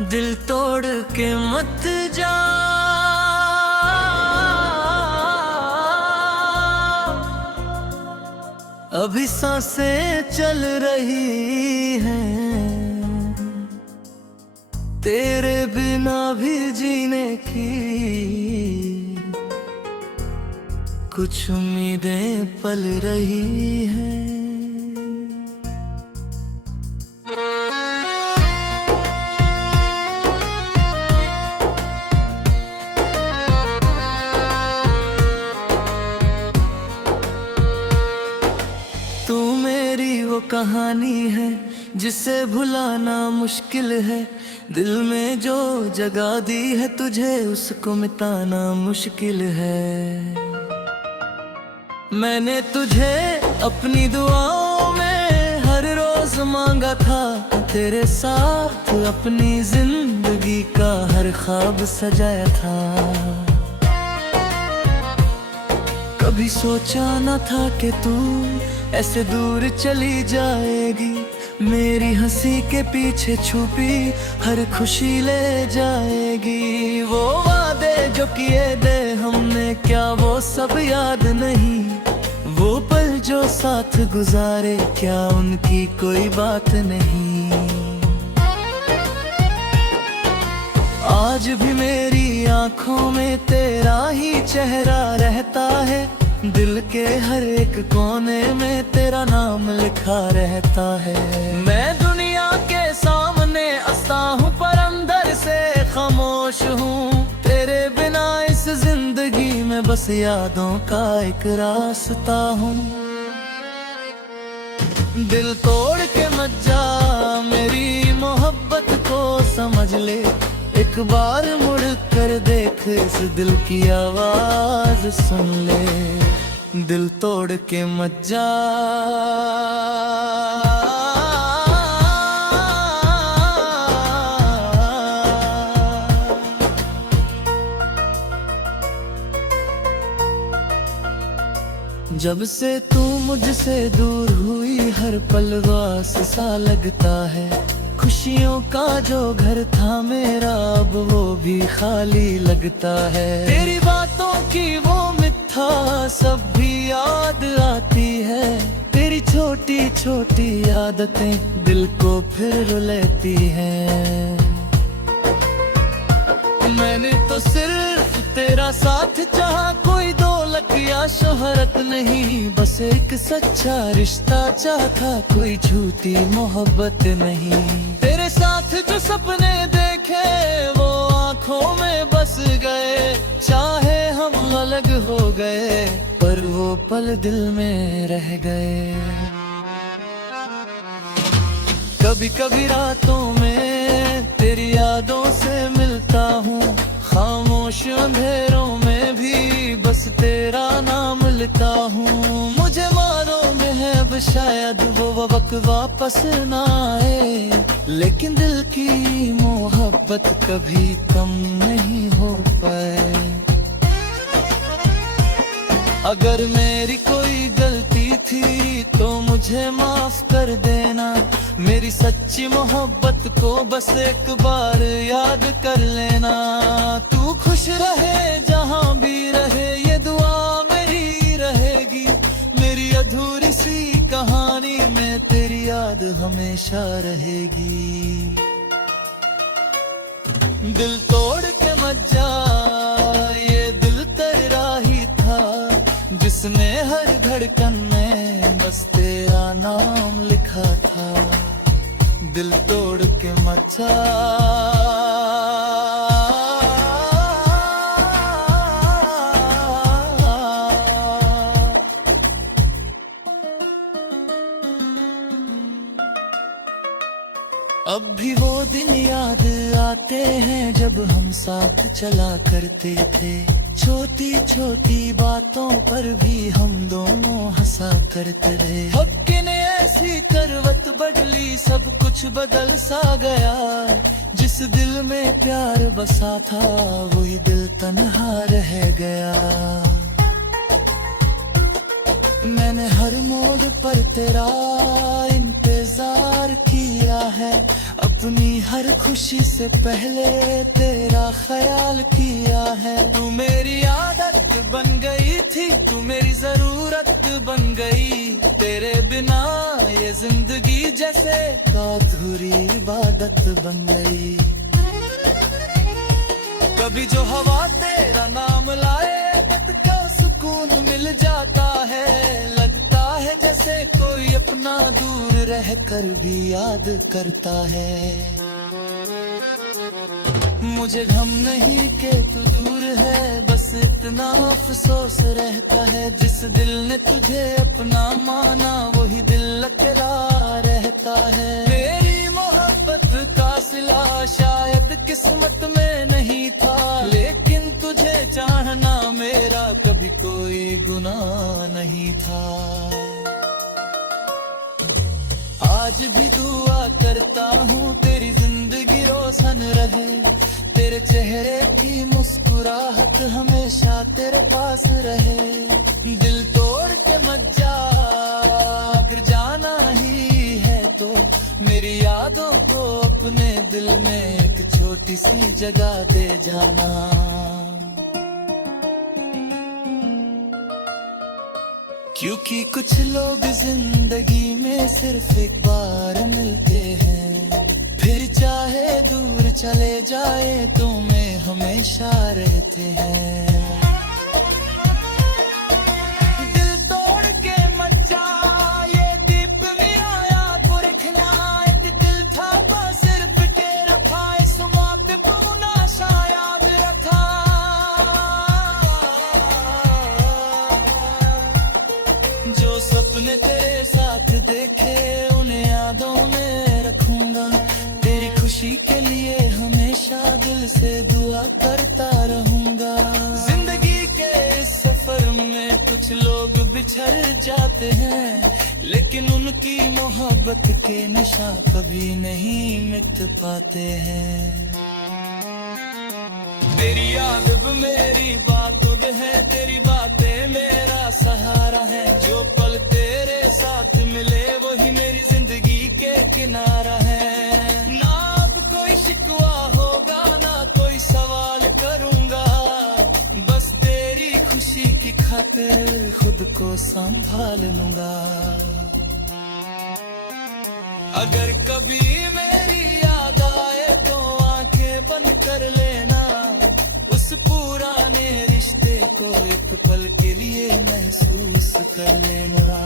दिल तोड़ के मत जा, अभी सांसें चल रही हैं, तेरे बिना भी जीने की कुछ उम्मीदें पल रही हैं। तू मेरी वो कहानी है जिसे भुलाना मुश्किल है, दिल में जो जगह दी है तुझे उसको मिटाना मुश्किल है। मैंने तुझे अपनी दुआओं में हर रोज मांगा था, तेरे साथ अपनी जिंदगी का हर ख्वाब सजाया था। कभी सोचा न था कि तू ऐसे दूर चली जाएगी, मेरी हंसी के पीछे छुपी हर खुशी ले जाएगी। वो वादे जो किए थे हमने क्या वो सब याद नहीं, वो पल जो साथ गुजारे क्या उनकी कोई बात नहीं। आज भी मेरी आंखों में तेरा ही चेहरा रहता है, दिल के हर एक कोने में तेरा नाम लिखा रहता है। मैं दुनिया के सामने हंसता हूँ पर अंदर से खामोश हूँ, तेरे बिना इस जिंदगी में बस यादों का एक रास्ता हूँ। दिल तोड़ के मत जा, मेरी मोहब्बत को समझ ले, एक बार मुड़ कर देख इस दिल की आवाज सुन ले। दिल तोड़ के मत जा, जब से तू मुझसे दूर हुई हर पल वास सा लगता है, खुशियों का जो घर था मेरा अब वो भी खाली लगता है। तेरी बातों की वो मिठा सब भी याद आती है, तेरी छोटी छोटी आदतें दिल को फिर रुलाती हैं। मैंने तो सिर्फ तेरा साथ चाहा, कोई दौलत या शोहरत नहीं, बस एक सच्चा रिश्ता चाहता, कोई झूठी मोहब्बत नहीं। तेरे साथ जो सपने देखे वो आंखों में बस गए, चाहे हम अलग हो गए पर वो पल दिल में रह गए। कभी कभी रातों में तेरी यादों से मिलता हूँ, खामोश अंधेरों में भी बस तेरा नाम लेता हूँ। मुझे मालूम है अब शायद वो वक्त वापस ना आए, लेकिन दिल की मोहब्बत कभी कम नहीं हो पाए। अगर मेरी कोई गलती थी तो मुझे माफ कर देना, मेरी सच्ची मोहब्बत को बस एक बार याद कर लेना। तू खुश रहे जहाँ भी रहे ये दुआ मेरी रहेगी, मेरी अधूरी सी कहानी में तेरी याद हमेशा रहेगी। दिल तोड़ के मत जा, ये दिल तेरा ही था जिसने हर धड़कन में बस तेरा नाम लिखा था। दिल तोड़ के मत जा, अब भी वो दिन याद आते हैं जब हम साथ चला करते थे, छोटी छोटी बातों पर भी हम दोनों हंसा करते रहे। वक्त ने ऐसी करवट बदली सब कुछ बदल सा गया, जिस दिल में प्यार बसा था वही दिल तन्हा रह गया। मैंने हर मोड़ पर तेरा इंतजार किया है, अपनी हर खुशी से पहले तेरा ख्याल किया है। तू मेरी आदत बन गई थी, तू मेरी जरूरत बन गई। तेरे बिना ये जिंदगी जैसे अधूरी इबादत बन गई। कभी जो हवा तेरा नाम लाए तब क्या सुकून मिल जाता है। लगता है जैसे कोई अपना दूर रह कर भी याद करता है। मुझे गम नहीं कि तू दूर है, बस इतना अफसोस रहता है। जिस दिल ने तुझे अपना माना वही दिल तेरा रहता है। मेरी मोहब्बत का सिला शायद किस्मत में नहीं था, लेकिन तुझे चाहना मेरा कभी कोई गुनाह नहीं था। आज भी दुआ करता हूँ तेरी जिंदगी रोशन रहे। तेरे चेहरे की मुस्कुराहट हमेशा तेरे पास रहे। दिल तोड़ के मत जा, अगर जाना ही है तो मेरी यादों को अपने दिल में एक छोटी सी जगह दे जाना। क्योंकि कुछ लोग जिंदगी में सिर्फ एक बार मिलते हैं, फिर चाहे दूर चले जाए तो में हमेशा रहते हैं। दिल तोड़ के मत जा, ये दीप मेरा याद को रखना। एक दिल था बस सिर्फ तेरा था, इस पे पूना शायद रखा। जो सपने तेरे साथ देखे उन्हें यादों में रखूंगा। तेरी खुशी के लिए हमेशा दिल से दुआ करता रहूंगा। जिंदगी के इस सफर में कुछ लोग बिछड़ जाते हैं, लेकिन उनकी मोहब्बत के निशान कभी नहीं मिट पाते हैं। तेरी याद अब मेरी बातुन है, तेरी बातें मेरा सहारा है। जो पल तेरे साथ मिले वही मेरी जिंदगी के किनारा है। ना अब कोई शिकवा होगा, ना कोई सवाल करूंगा। बस तेरी खुशी की खातिर खुद को संभाल लूंगा। अगर कभी मेरी याद आए तो आंखें बंद कर लेना। उस पुराने रिश्ते को एक पल के लिए महसूस कर लेना।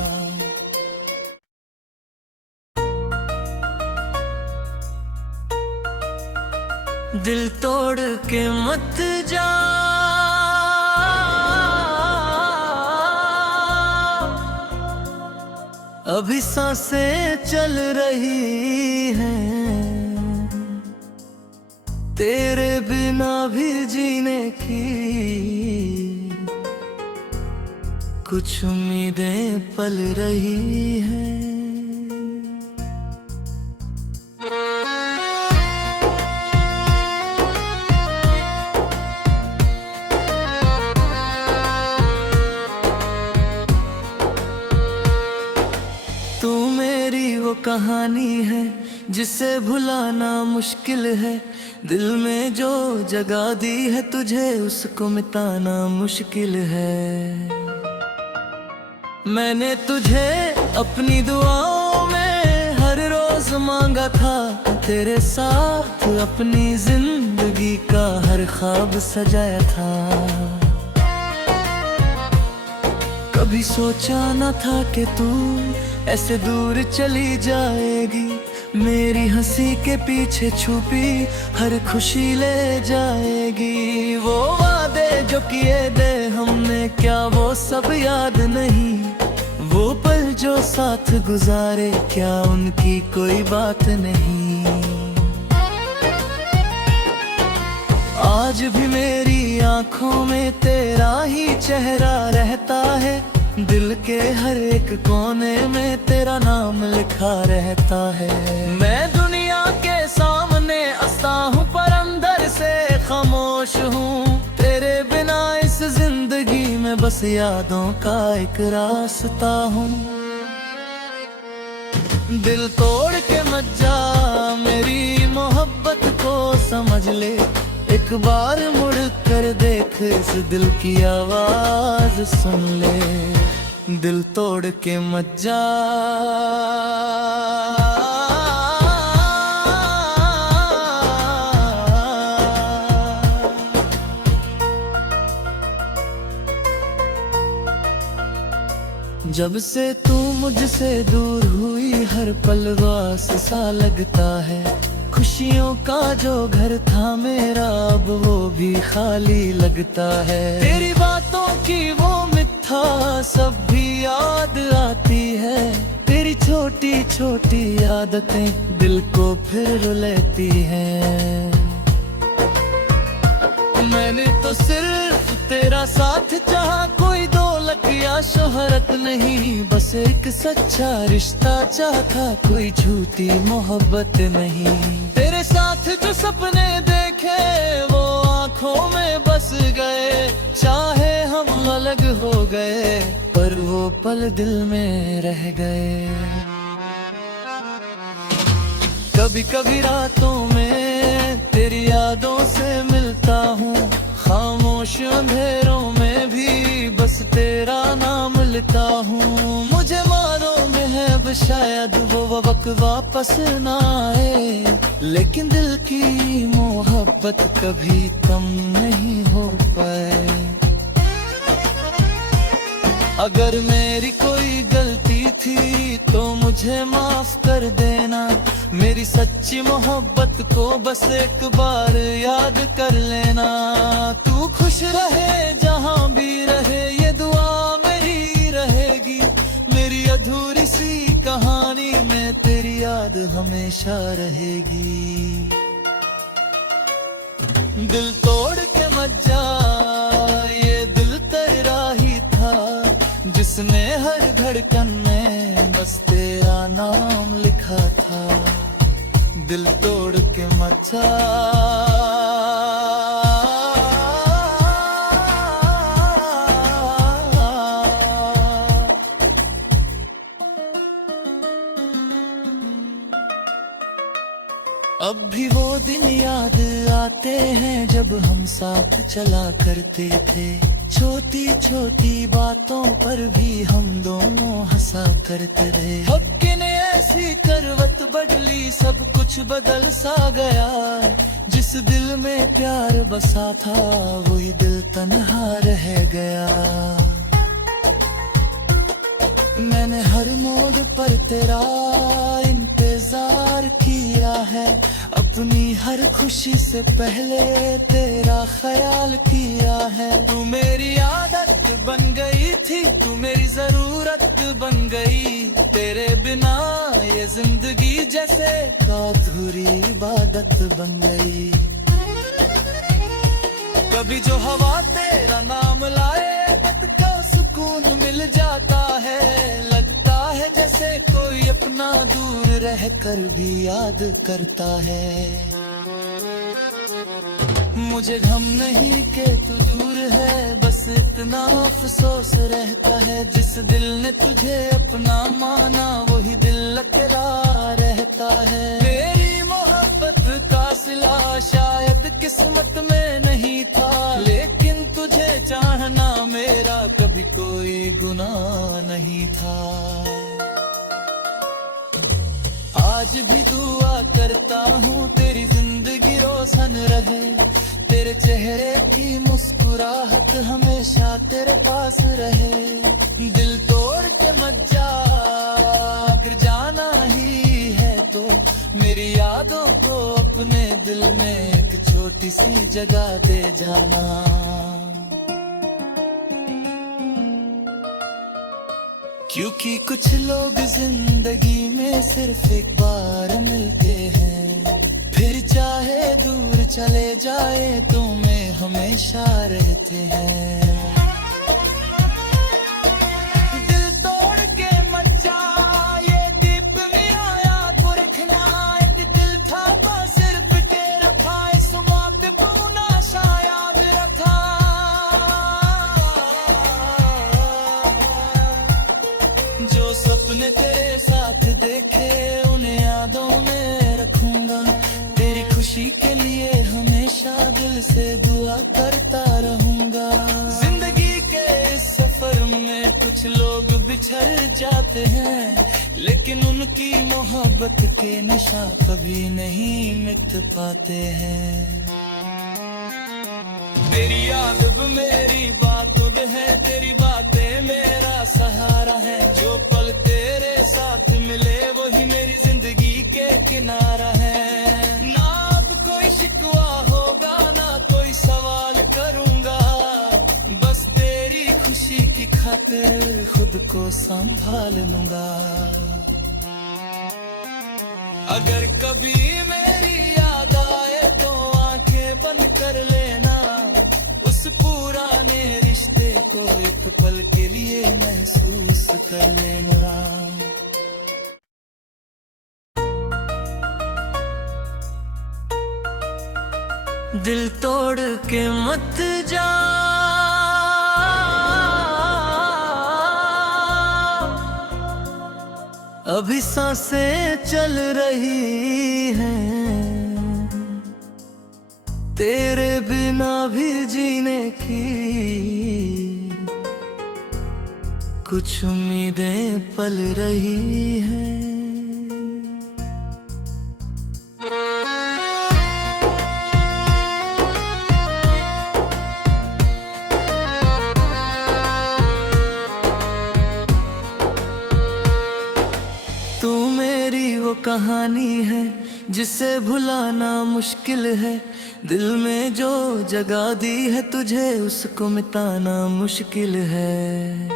दिल तोड़ के मत जा, अभी सांसें चल रही हैं। तेरे बिना भी जीने की कुछ उम्मीदें पल रही हैं। तू मेरी वो कहानी है जिसे भुलाना मुश्किल है। दिल में जो जगह दी है तुझे उसको मिटाना मुश्किल है। मैंने तुझे अपनी दुआओं में हर रोज मांगा था। तेरे साथ अपनी जिंदगी का हर ख्वाब सजाया था। कभी सोचा न था कि तू ऐसे दूर चली जाएगी। मेरी हंसी के पीछे छुपी हर खुशी ले जाएगी। वो वादे जो किए थे हमने क्या वो सब याद नहीं। वो पल जो साथ गुजारे क्या उनकी कोई बात नहीं। आज भी मेरी आंखों में तेरा ही चेहरा रहता है। दिल के हर एक कोने में तेरा नाम लिखा रहता है। मैं दुनिया के सामने हंसता हूँ पर अंदर से खामोश हूँ। तेरे बिना इस जिंदगी में बस यादों का एक रास्ता हूँ। दिल तोड़ के मत जा, मेरी मोहब्बत समझ ले, एक बार मुड़ कर देख, इस दिल की आवाज सुन ले, दिल तोड़ के मत जा। जब से तू मुझसे दूर हुई, हर पल वास सा लगता है, खुशियों का जो घर था मेरा अब वो भी खाली लगता है। तेरी बातों की वो मिठा सब भी याद आती है, तेरी छोटी छोटी आदतें दिल को फिर रुलाती हैं। मैंने तो सिर्फ तेरा साथ चाहा, कोई दौलत या शोहरत नहीं, बस एक सच्चा रिश्ता चाहा, कोई झूठी मोहब्बत नहीं। तेरे साथ जो सपने देखे वो आंखों में बस गए, चाहे हम अलग हो गए पर वो पल दिल में रह गए। कभी कभी रातों में तेरी यादों से मिलता हूँ, खामोश अंधेरों में भी बस तेरा नाम लेता हूँ। मुझे मालूम है अब शायद वो वक्त वापस ना आए, लेकिन दिल की मोहब्बत कभी कम नहीं हो पाए। अगर मेरी कोई गलती थी तो मुझे माफ कर देना, मेरी सच्ची मोहब्बत को बस एक बार याद कर लेना। तू खुश रहे जहाँ भी रहे, ये दुआ मेरी रहेगी, मेरी अधूरी सी कहानी में तेरी याद हमेशा रहेगी। दिल तोड़ के मत जा, ये दिल तेरा ही था, जिसने हर धड़कन में बस तेरा नाम लिखा था। दिल तोड़ के मत जा। अब भी वो दिन याद आते हैं जब हम साथ चला करते थे, छोटी छोटी बातों पर भी हम दोनों हंसा करते रहे। वक्त ने ऐसी करवट बदली, सब कुछ बदल सा गया, जिस दिल में प्यार बसा था वही दिल तन्हा रह गया। मैंने हर मोड़ पर तेरा इंतजार किया है, अपनी हर खुशी से पहले तेरा ख्याल किया है। तू मेरी आदत बन गई थी, तू मेरी जरूरत बन गई, तेरे बिना ये जिंदगी जैसे अधूरी इबादत बन गई। कभी जो हवा तेरा नाम लाए पत का सुकून मिल जाता है, लगता है जैसे कोई अपना दूर रह कर भी याद करता है। मुझे गम नहीं कि तू दूर है, बस इतना अफसोस रहता है, जिस दिल ने तुझे अपना माना वही दिल अकेला रहता है। मेरी मोहब्बत का सिला शायद किस्मत में नहीं था, लेकिन तुझे चाहना मेरा कभी कोई गुनाह नहीं था। आज भी दुआ करता हूँ तेरी जिंदगी रोशन रहे, तेरे चेहरे की मुस्कुराहट हमेशा तेरे पास रहे। दिल तोड़ के मत जा, अगर जाना ही है तो मेरी यादों को अपने दिल में एक छोटी सी जगह दे जाना। क्योंकि कुछ लोग जिंदगी में सिर्फ एक बार मिलते हैं, फिर चाहे दूर चले जाए तो में हमेशा रहते हैं। दिल तोड़ के मत जा, ये दीप मेरा याद को रखना, एक दिल था बस सिर्फ तेरा था, इस पे पूना शायद रखा। जो सपने तेरे साथ देखे उन्हें यादों में रखूंगा, तेरी खुशी के लिए बिछड़ जाते हैं, लेकिन उनकी मोहब्बत के निशान कभी नहीं मिट पाते हैं। तेरी याद अब मेरी बात है, तेरी बातें मेरा सहारा है। जो पल तेरे साथ मिले वही मेरी जिंदगी के किनारा है। ना अब कोई शिकवा होगा, ना कोई सवाल करूंगा, बस तेरी खुशी की खातिर खुद को संभाल लूंगा। अगर कभी मेरी याद आए तो आंखें बंद कर लेना, उस पुराने रिश्ते को एक पल के लिए महसूस कर लेना। दिल तोड़ के मत जा, अभी सांसें चल रही हैं, तेरे बिना भी जीने की कुछ उम्मीदें पल रही हैं। तू मेरी वो कहानी है जिसे भुलाना मुश्किल है, दिल में जो जगह दी है तुझे उसको मिटाना मुश्किल है।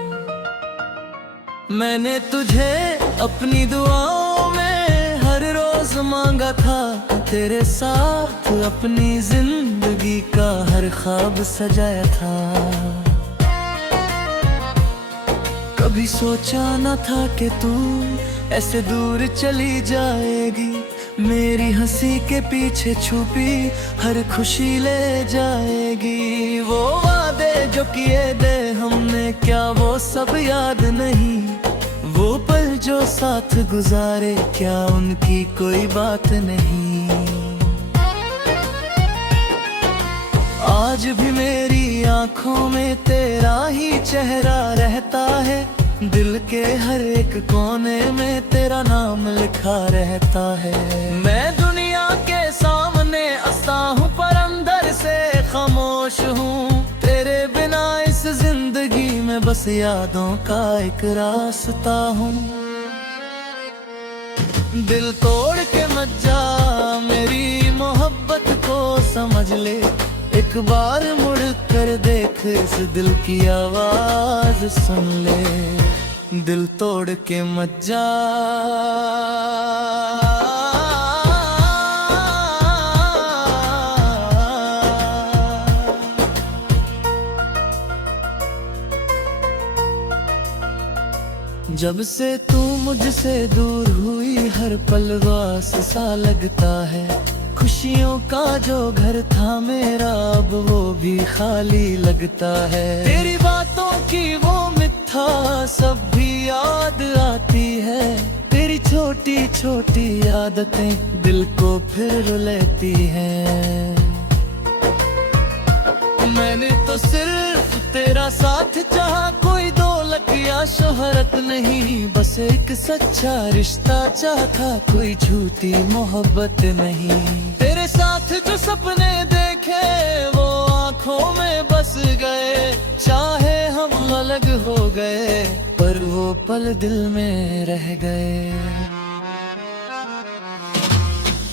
मैंने तुझे अपनी दुआओं में हर रोज मांगा था, तेरे साथ अपनी जिंदगी का हर ख्वाब सजाया था। कभी सोचा न था कि तू ऐसे दूर चली जाएगी, मेरी हंसी के पीछे छुपी हर खुशी ले जाएगी। वो वादे जो किए थे हमने, क्या वो सब याद नहीं? वो पल जो साथ गुजारे, क्या उनकी कोई बात नहीं? आज भी मेरी आंखों में तेरा ही चेहरा रहता है, दिल के हर एक कोने में तेरा नाम लिखा रहता है। मैं दुनिया के सामने हंसता हूँ पर अंदर से खामोश हूँ, तेरे बिना इस जिंदगी में बस यादों का एक रास्ता हूँ। दिल तोड़ के मत जा, मेरी मोहब्बत को समझ ले, एक बार मुड़ कर देख, इस दिल की आवाज सुन ले। दिल तोड़ के मत जा, जब से तू मुझसे दूर हुई हर पल वास सा लगता है। खुशियों का जो घर था मेरा अब वो भी खाली लगता है। तेरी बातों की वो मिठा सब भी याद आती है, तेरी छोटी छोटी आदतें दिल को फिर रुलाती हैं। मैंने तो सिर्फ तेरा साथ चाहा, कोई दौलत या शोहरत नहीं, बस एक सच्चा रिश्ता चाहता, कोई झूठी मोहब्बत नहीं। तेरे साथ जो सपने देखे वो आंखों में बस गए, चाहे हम अलग हो गए पर वो पल दिल में रह गए।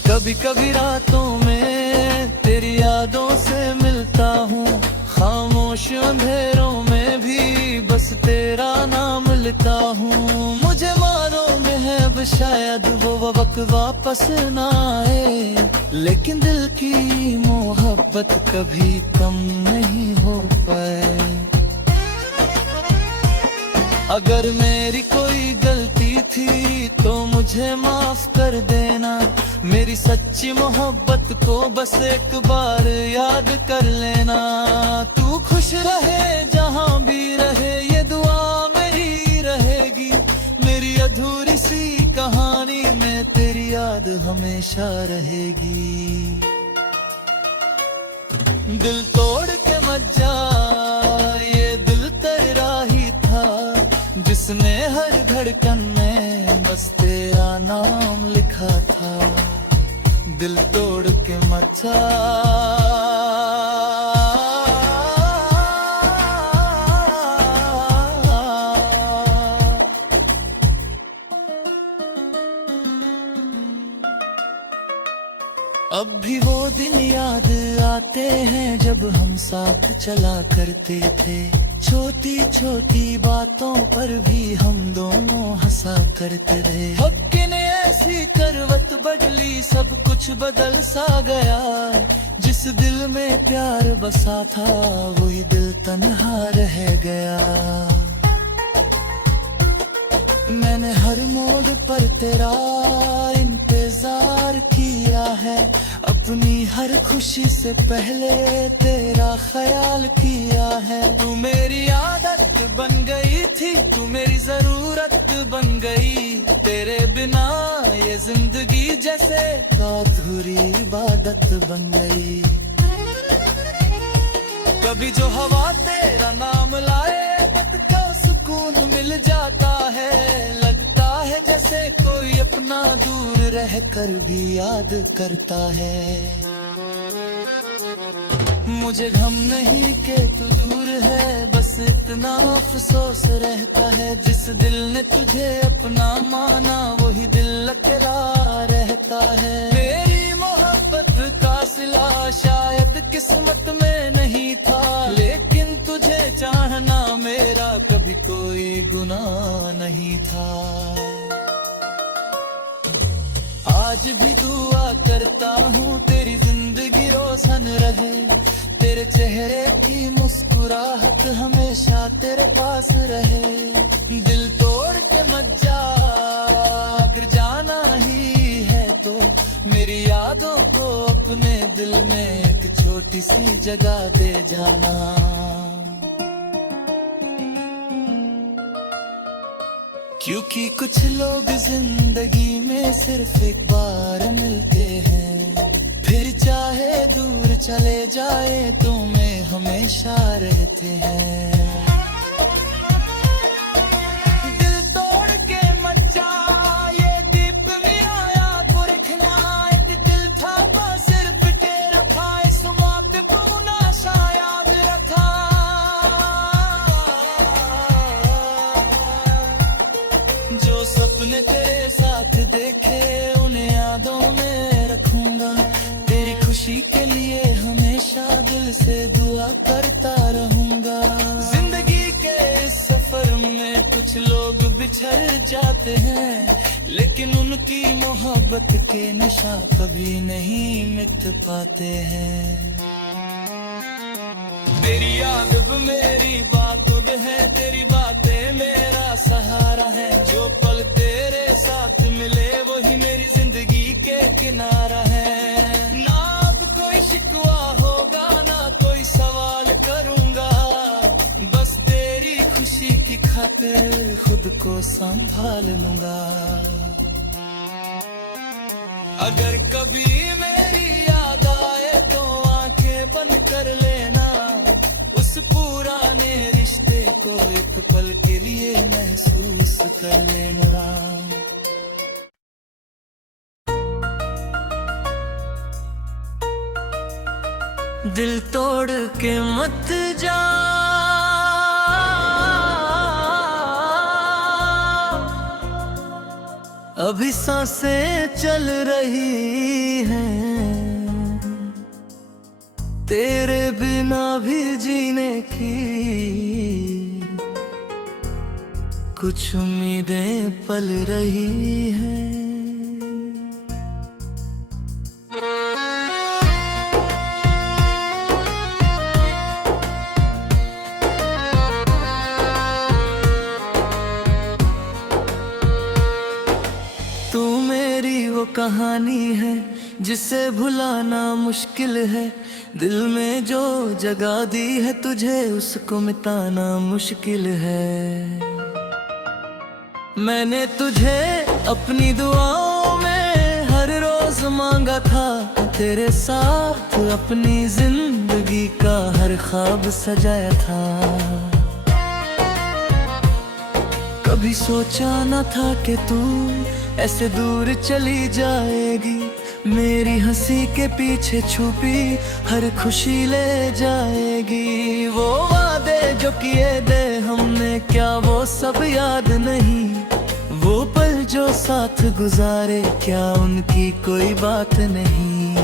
कभी कभी रातों में तेरी यादों से मिलता हूँ, खामोश अंधेरों में भी बस तेरा नाम लेता हूँ। मुझे मालूम है अब शायद वो वक्त वापस ना आए, लेकिन दिल की मोहब्बत कभी कम नहीं हो पाए। अगर मेरी कोई गलती थी तो मुझे माफ कर देना, मेरी सच्ची मोहब्बत को बस एक बार याद कर लेना। तू खुश रहे जहाँ भी रहे, ये दुआ मेरी रहेगी, मेरी अधूरी सी कहानी में तेरी याद हमेशा रहेगी। दिल तोड़ के मत जा, ये दिल तेरा ही था, जिस जिसमें हर धड़कन में बस तेरा नाम लिखा था, दिल तोड़ के मचा। अब भी वो दिन याद आते हैं जब हम साथ चला करते थे, छोटी छोटी बातों पर भी हम दोनों हंसा करते थे। वक्त ने ऐसी करवट बदली, सब कुछ बदल सा गया, जिस दिल में प्यार बसा था वही दिल तन्हा रह गया। मैंने हर मोड़ पर तेरा इंतजार किया है, अपनी हर खुशी से पहले तेरा ख्याल किया है। तू मेरी आदत बन गई थी, तू मेरी जरूरत बन गई, तेरे बिना ये जिंदगी जैसे अधूरी इबादत बन गई। कभी जो हवा तेरा नाम लाए पत का सुकून मिल जाता है, लगता है जैसे कोई अपना दूर रह कर भी याद करता है। मुझे गम नहीं कि तू दूर है, बस इतना अफसोस रहता है, जिस दिल ने तुझे अपना माना वही दिल अकेला रहता है। मेरी मोहब्बत का सिला शायद किस्मत में नहीं था, लेकिन तुझे चाहना मेरा कभी कोई गुनाह नहीं था। आज भी दुआ करता हूँ तेरी जिंदगी रोशन रहे, तेरे चेहरे की मुस्कुराहट हमेशा तेरे पास रहे। दिल तोड़ के मत जा, अगर जाना ही है तो मेरी यादों को अपने दिल में एक छोटी सी जगह दे जाना। क्योंकि कुछ लोग जिंदगी में सिर्फ एक बार मिलते हैं, फिर चाहे दूर चले जाए तो में हमेशा रहते हैं। दिल तोड़ के मत जा, ये दीप मेरा याद को रखना, एक दिल था बस सिर्फ तेरा था, इस पे पूना शायद रखा। जो सपने तेरे साथ देखे उन्हें यादों में रखूंगा, तेरी खुशी के लिए हमेशा दिल से दुआ करता रहूंगा। जिंदगी के इस सफर में कुछ लोग बिछड़ जाते हैं, लेकिन उनकी मोहब्बत के निशान कभी नहीं मिट पाते हैं। तेरी याद मेरी बात है, तेरी बातें मेरा सहारा है, जो पल तेरे साथ मिले वही मेरी जिंदगी के किनारा है। ना अब कोई शिकवा होगा, ना कोई सवाल करूंगा, बस तेरी खुशी की खातिर खुद को संभाल लूंगा। अगर कभी मेरी याद आए तो आंखें बंद कर लेना, उस पुराने रिश्ते को एक पल के लिए महसूस कर लेना। दिल तोड़ के मत जा, अभी सांसें चल रही हैं, तेरे बिना भी जीने की कुछ उम्मीदें पल रही हैं। तू मेरी वो कहानी है जिसे भुलाना मुश्किल है, दिल में जो जगह दी है तुझे उसको मिटाना मुश्किल है। मैंने तुझे अपनी दुआओं में हर रोज मांगा था, तेरे साथ अपनी जिंदगी का हर ख्वाब सजाया था। कभी सोचा न था कि तू ऐसे दूर चली जाएगी, मेरी हंसी के पीछे छुपी हर खुशी ले जाएगी। वो वादे जो किए थे हमने, क्या वो सब याद नहीं? वो पल जो साथ गुजारे, क्या उनकी कोई बात नहीं?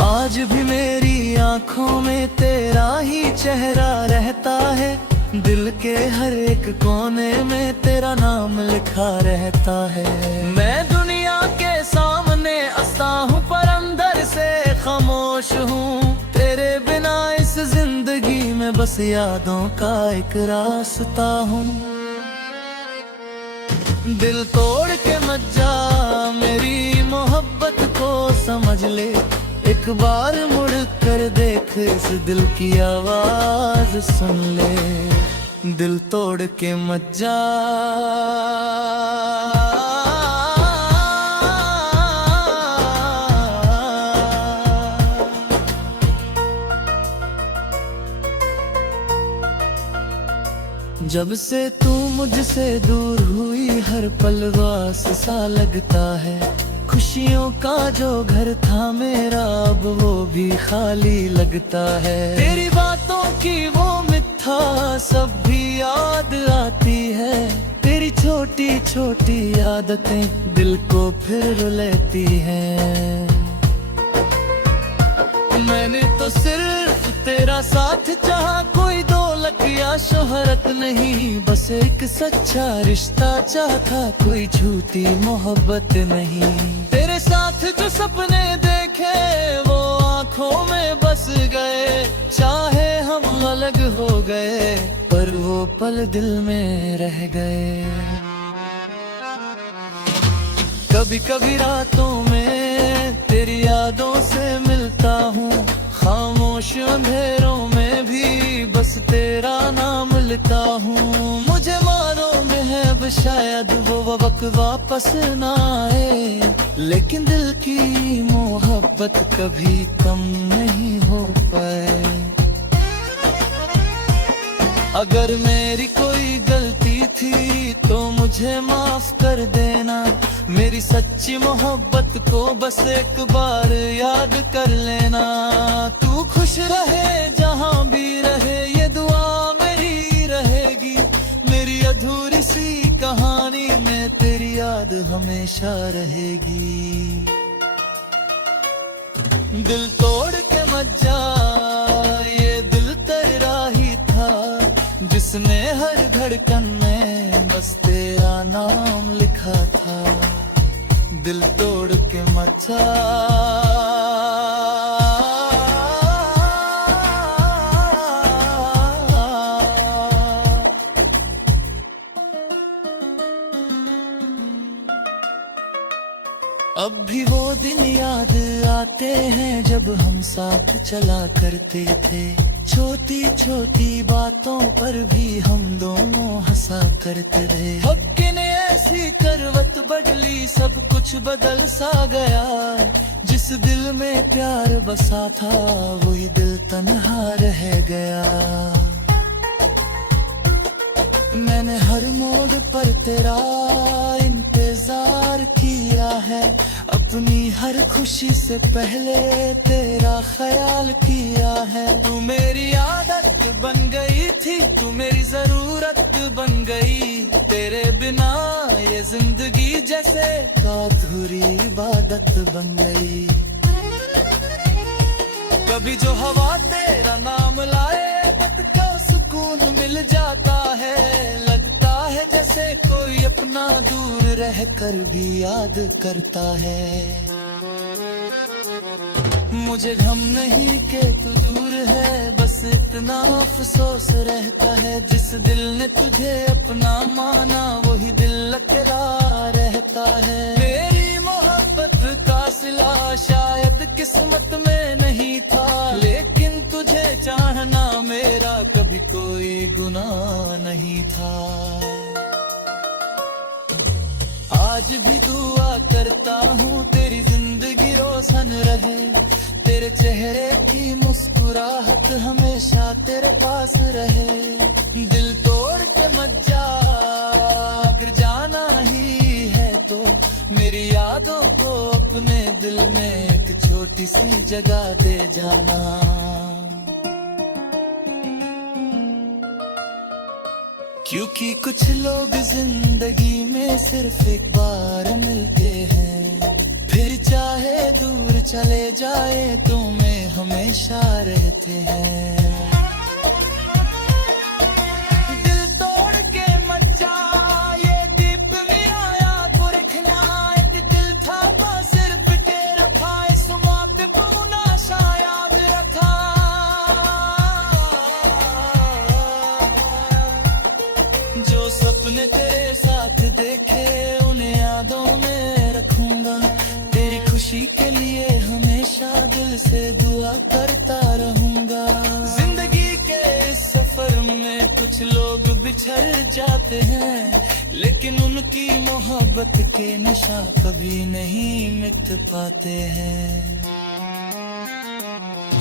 आज भी मेरी आंखों में तेरा ही चेहरा रहता है, दिल के हर एक कोने में तेरा नाम लिखा रहता है। मैं दुनिया के सामने हंसता हूँ पर अंदर से खामोश हूँ, तेरे बिना इस जिंदगी में बस यादों का एक रास्ता हूँ। दिल तोड़ के मत जा, मेरी मोहब्बत को समझ ले, एक बार मुड़ कर देख, इस दिल की आवाज सुन ले। दिल तोड़ के मत जा, जब से तू मुझसे दूर हुई हर पल वास सा लगता है। खुशियों का जो घर था मेरा, अब वो भी खाली लगता है। तेरी बातों की वो मिठा सब भी याद आती है, तेरी छोटी छोटी आदतें दिल को फिर रुलाती हैं। मैंने तो सिर्फ तेरा साथ चाहा, कोई दौलत या शोहरत नहीं, बस एक सच्चा रिश्ता चाहता, कोई झूठी मोहब्बत नहीं। तेरे साथ जो सपने देखे वो आंखों में बस गए, चाहे हम अलग हो गए पर वो पल दिल में रह गए। कभी कभी रातों में तेरी यादों से मिलता हूँ, खामोश अंधेरों में भी बस तेरा नाम लेता हूँ। मुझे मालूम है अब शायद वो वक्त वापस ना आए, लेकिन दिल की मोहब्बत कभी कम नहीं हो पाए। अगर मेरी कोई गलती थी तो मुझे माफ कर देना, मेरी सच्ची मोहब्बत को बस एक बार याद कर लेना। तू खुश रहे जहाँ भी रहे, ये दुआ मेरी रहेगी, मेरी अधूरी सी कहानी में तेरी याद हमेशा रहेगी। दिल तोड़ के मत जा, ये दिल तेरा ही था, जिसने हर धड़कन में बस तेरा नाम लिखा था। दिल तोड़ के मत जा, अब भी वो दिन याद आते हैं जब हम साथ चला करते थे। छोटी छोटी बातों पर भी हम दोनों हंसा करते थे। वक्त ने ऐसी करवट बदली, सब कुछ बदल सा गया। जिस दिल में प्यार बसा था वही दिल तन्हा रह गया। मैंने हर मोड़ पर तेरा इंतजार किया है, अपनी हर खुशी से पहले तेरा ख्याल किया है। तू मेरी आदत बन गई थी, तू मेरी जरूरत बन गई। तेरे बिना ये जिंदगी जैसे अधूरी इबादत बन गई। कभी जो हवा तेरा नाम लाए बत का सुकून मिल जाता है। लगता है जैसे कोई अपना दूर रह कर भी याद करता है। मुझे गम नहीं कि तू दूर है, बस इतना अफसोस रहता है। जिस दिल ने तुझे अपना माना वही दिल अकेला रहता है। मेरी मोहब्बत का सिला शायद किस्मत में नहीं था, लेकिन तुझे चाहना मेरा कभी कोई गुनाह नहीं था। आज भी दुआ करता हूँ तेरी जिंदगी रोशन रहे, तेरे चेहरे की मुस्कुराहट हमेशा तेरे पास रहे। दिल तोड़ के मत जा, फिर जाना ही है तो मेरी यादों को अपने दिल में एक छोटी सी जगह दे जाना। क्योंकि कुछ लोग जिंदगी में सिर्फ एक बार मिलते हैं, फिर चाहे दूर चले जाए तुम्हें हमेशा रहते हैं। दिल तोड़ के मत जा, ये दीप मेरा याद को रखना। एक दिल था बस सिर्फ तेरा था, इस बात को ना शायद रखा। जो सपने तेरे साथ देखे उन्हें यादों में रखूंगा। तेरी खुशी के लिए हमेशा दिल से दुआ करता रहूंगा। जिंदगी के इस सफर में कुछ लोग बिछड़ जाते हैं, लेकिन उनकी मोहब्बत के निशान कभी नहीं मिट पाते हैं।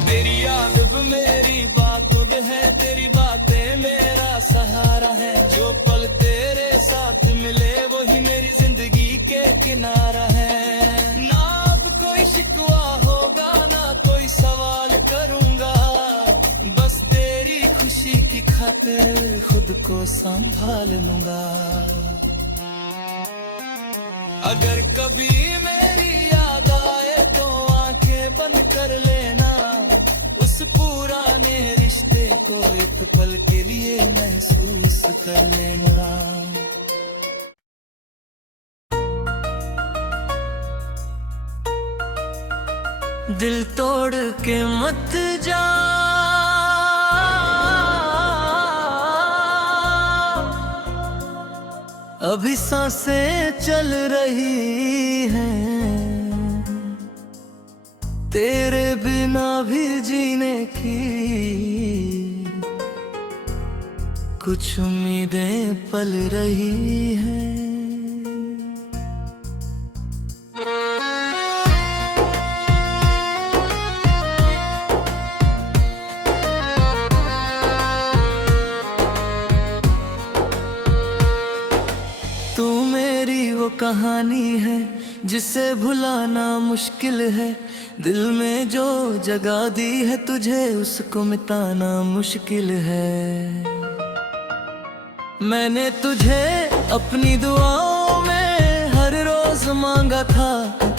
तेरी याद अब मेरी बाखुद है, तेरी बातें मेरा सहारा है। जो पल तेरे साथ मिले वही मेरी जिंदगी के किनारा है। ना अब कोई शिकवा होगा, ना कोई सवाल करूंगा। बस तेरी खुशी की खातिर खुद को संभाल लूंगा। अगर कभी मेरी याद आए तो आंखें बंद कर लेना। उस पुराने रिश्ते को एक पल के लिए महसूस कर लेना। दिल तोड़ के मत जा, अभी सांसें चल रही हैं, तेरे बिना भी जीने की कुछ उम्मीदें पल रही हैं। तू मेरी वो कहानी है जिसे भुलाना मुश्किल है। दिल में जो जगह दी है तुझे उसको मिटाना मुश्किल है। मैंने तुझे अपनी दुआओं में हर रोज मांगा था,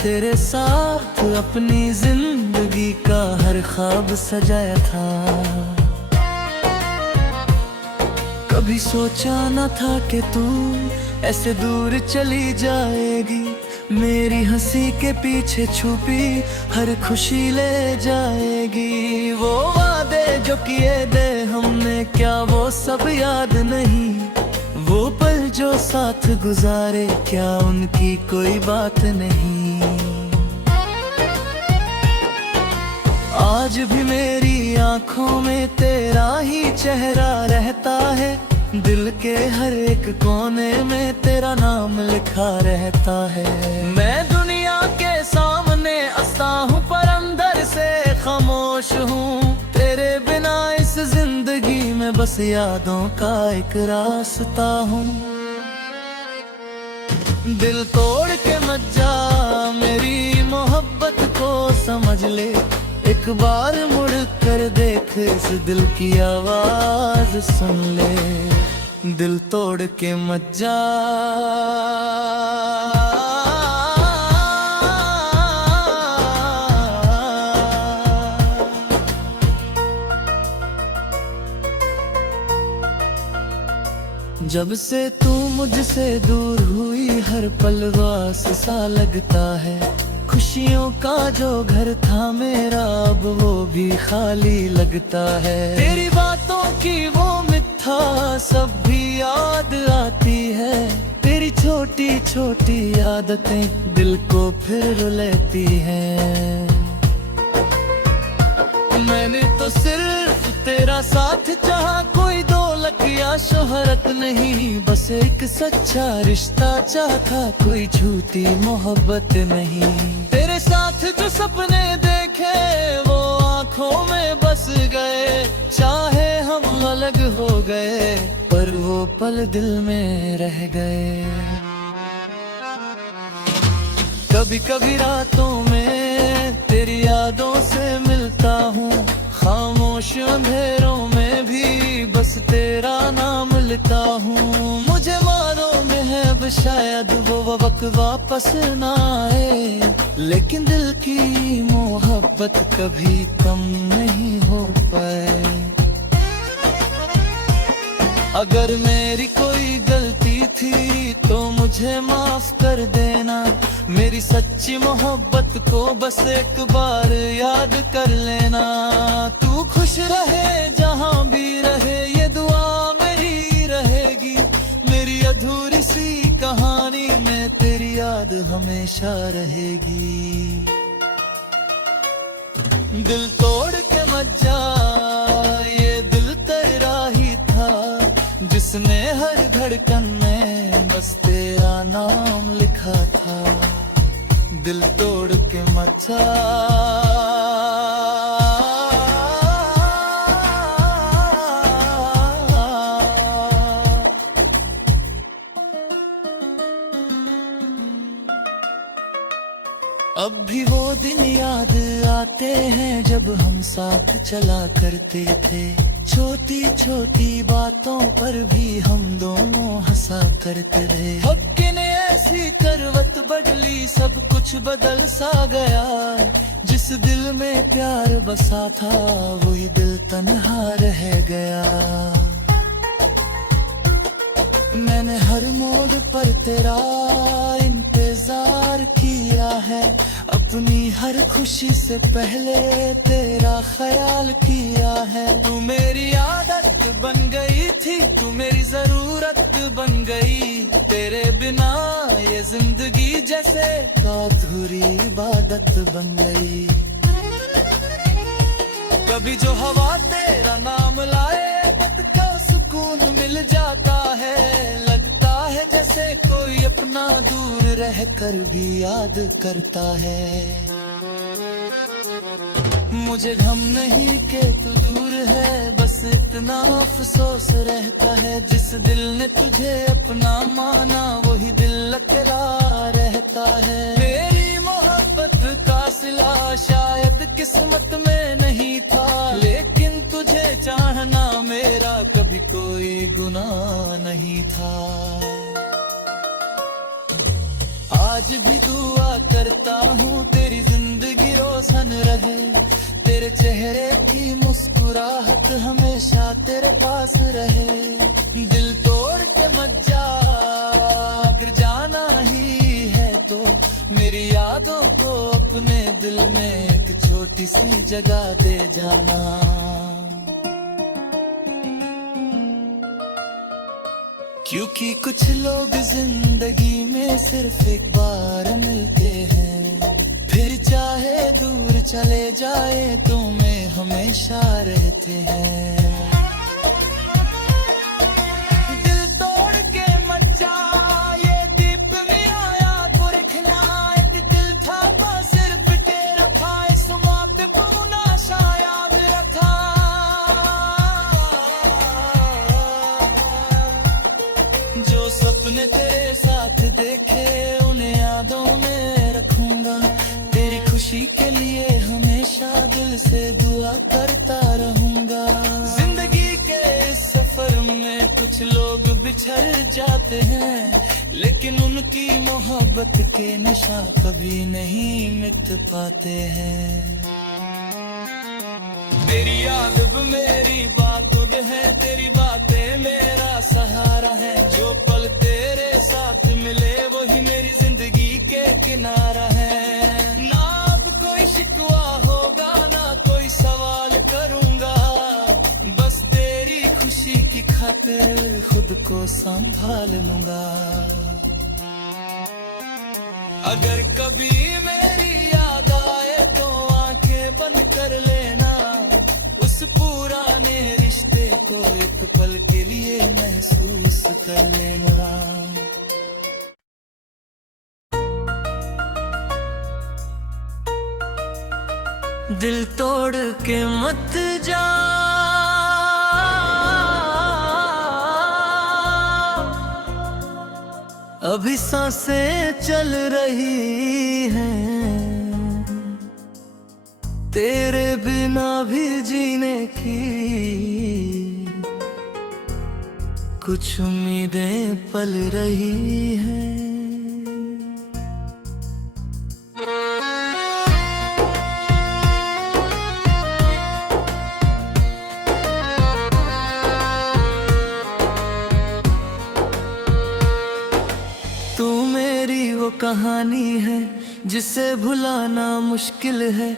तेरे साथ अपनी जिंदगी का हर ख्वाब सजाया था। कभी सोचा न था कि तू ऐसे दूर चली जाएगी, मेरी हंसी के पीछे छुपी हर खुशी ले जाएगी। वो वादे जो किए थे हमने क्या वो सब याद नहीं, वो पल जो साथ गुजारे क्या उनकी कोई बात नहीं। आज भी मेरी आंखों में तेरा ही चेहरा रहता है, दिल के हर एक कोने में तेरा नाम लिखा रहता है। मैं दुनिया के सामने हंसता हूँ पर अंदर से खामोश हूँ, तेरे बिना इस जिंदगी में बस यादों का एक रास्ता हूँ। दिल तोड़ के मत जा, मेरी मोहब्बत को समझ ले। एक बार मुड़ कर देख, इस दिल की आवाज सुन ले। दिल तोड़ के मत जा, जब से तू मुझसे दूर हुई हर पल वास सा लगता है। खुशियों का जो घर था मेरा अब वो भी खाली लगता है। तेरी बातों की वो मिठा सब भी याद आती है, तेरी छोटी छोटी आदतें दिल को फिर रुलाती हैं। मैंने तो सिर्फ तेरा साथ चाहा, कोई दौलत या शोहरत नहीं, बस एक सच्चा रिश्ता चाहा, कोई झूठी मोहब्बत नहीं। तेरे साथ जो सपने देखे वो आंखों में बस गए, चाहे हम अलग हो गए पर वो पल दिल में रह गए। कभी कभी रातों में तेरी यादों से मिलता हूँ, खामोश अंधेरों में भी बस तेरा नाम लेता हूँ। मुझे मालूम है अब शायद वो वक्त वापस ना आए, लेकिन दिल की मोहब्बत कभी कम नहीं हो पाए। अगर मेरी कोई गलती थी तो मुझे माफ कर देना, मेरी सच्ची मोहब्बत को बस एक बार याद कर लेना। तू खुश रहे जहाँ भी रहे, ये दुआ मेरी रहेगी। मेरी अधूरी सी कहानी में तेरी याद हमेशा रहेगी। दिल तोड़ के मत जा, ये दिल तेरा ही था, जिसने हर धड़कन में बस तेरा नाम लिखा था। दिल तोड़ के मत जा, अब भी वो दिन याद आते हैं जब हम साथ चला करते थे। छोटी छोटी बातों पर भी हम दोनों हंसा करते थे। वक्त ने ऐसी करवट बदली, सब कुछ बदल सा गया। जिस दिल में प्यार बसा था वही दिल तन्हा रह गया। मैंने हर मोड़ पर तेरा इंतजार किया है, अपनी हर खुशी से पहले तेरा ख्याल किया है। तू मेरी आदत बन गई थी, तू मेरी जरूरत बन गई। तेरे बिना ये जिंदगी जैसे अधूरी इबादत बन गई। कभी जो हवा तेरा नाम लाए बत का सुकून मिल जाता है। लगता है जैसे कोई अपना दूर रह कर भी याद करता है। मुझे गम नहीं कि तू दूर है, बस इतना अफसोस रहता है। जिस दिल ने तुझे अपना माना वही दिल अकेला रहता है। मेरी मोहब्बत का सिला शायद किस्मत में नहीं था, लेकिन तुझे चाहना मेरा कभी कोई गुनाह नहीं था। आज भी दुआ करता हूँ तेरी जिंदगी रोशन रहे, तेरे चेहरे की मुस्कुराहट हमेशा तेरे पास रहे। दिल तोड़ के मत जा, अगर जाना ही है तो मेरी यादों को अपने दिल में एक छोटी सी जगह दे जाना। क्योंकि कुछ लोग जिंदगी में सिर्फ एक बार मिलते हैं, फिर चाहे दूर चले जाए तो में हमेशा रहते हैं। दिल तोड़ के मत जा, ये दीप मेरा याद को रखना। एक दिल था बस सिर्फ तेरा था, इस माँ पे पूना शायद रखा। जो सपने तेरे साथ देखे उन्हें यादों में रखूंगा। तेरी खुशी के लिए हमेशा दिल से दुआ करता रहूंगा। जिंदगी के इस सफर में कुछ लोग बिछड़ जाते हैं, लेकिन उनकी मोहब्बत के निशान कभी नहीं मिट पाते हैं। तेरी याद अब मेरी बातुद है, तेरी बातें मेरा सहारा है। जो पल तेरे साथ मिले वही मेरी जिंदगी के किनारा है। ना अब कोई शिकवा होगा, ना कोई सवाल करूंगा। बस तेरी खुशी की खातिर खुद को संभाल लूंगा। अगर कभी मेरी याद आए तो आंखें बंद कर लेना। उस पुराने रिश्ते को एक पल के लिए महसूस कर लेना। दिल तोड़ के मत जा, अभी सांसें चल रही हैं, तेरे बिना भी जीने की कुछ उम्मीदें पल रही हैं। तू मेरी वो कहानी है जिसे भुलाना मुश्किल है,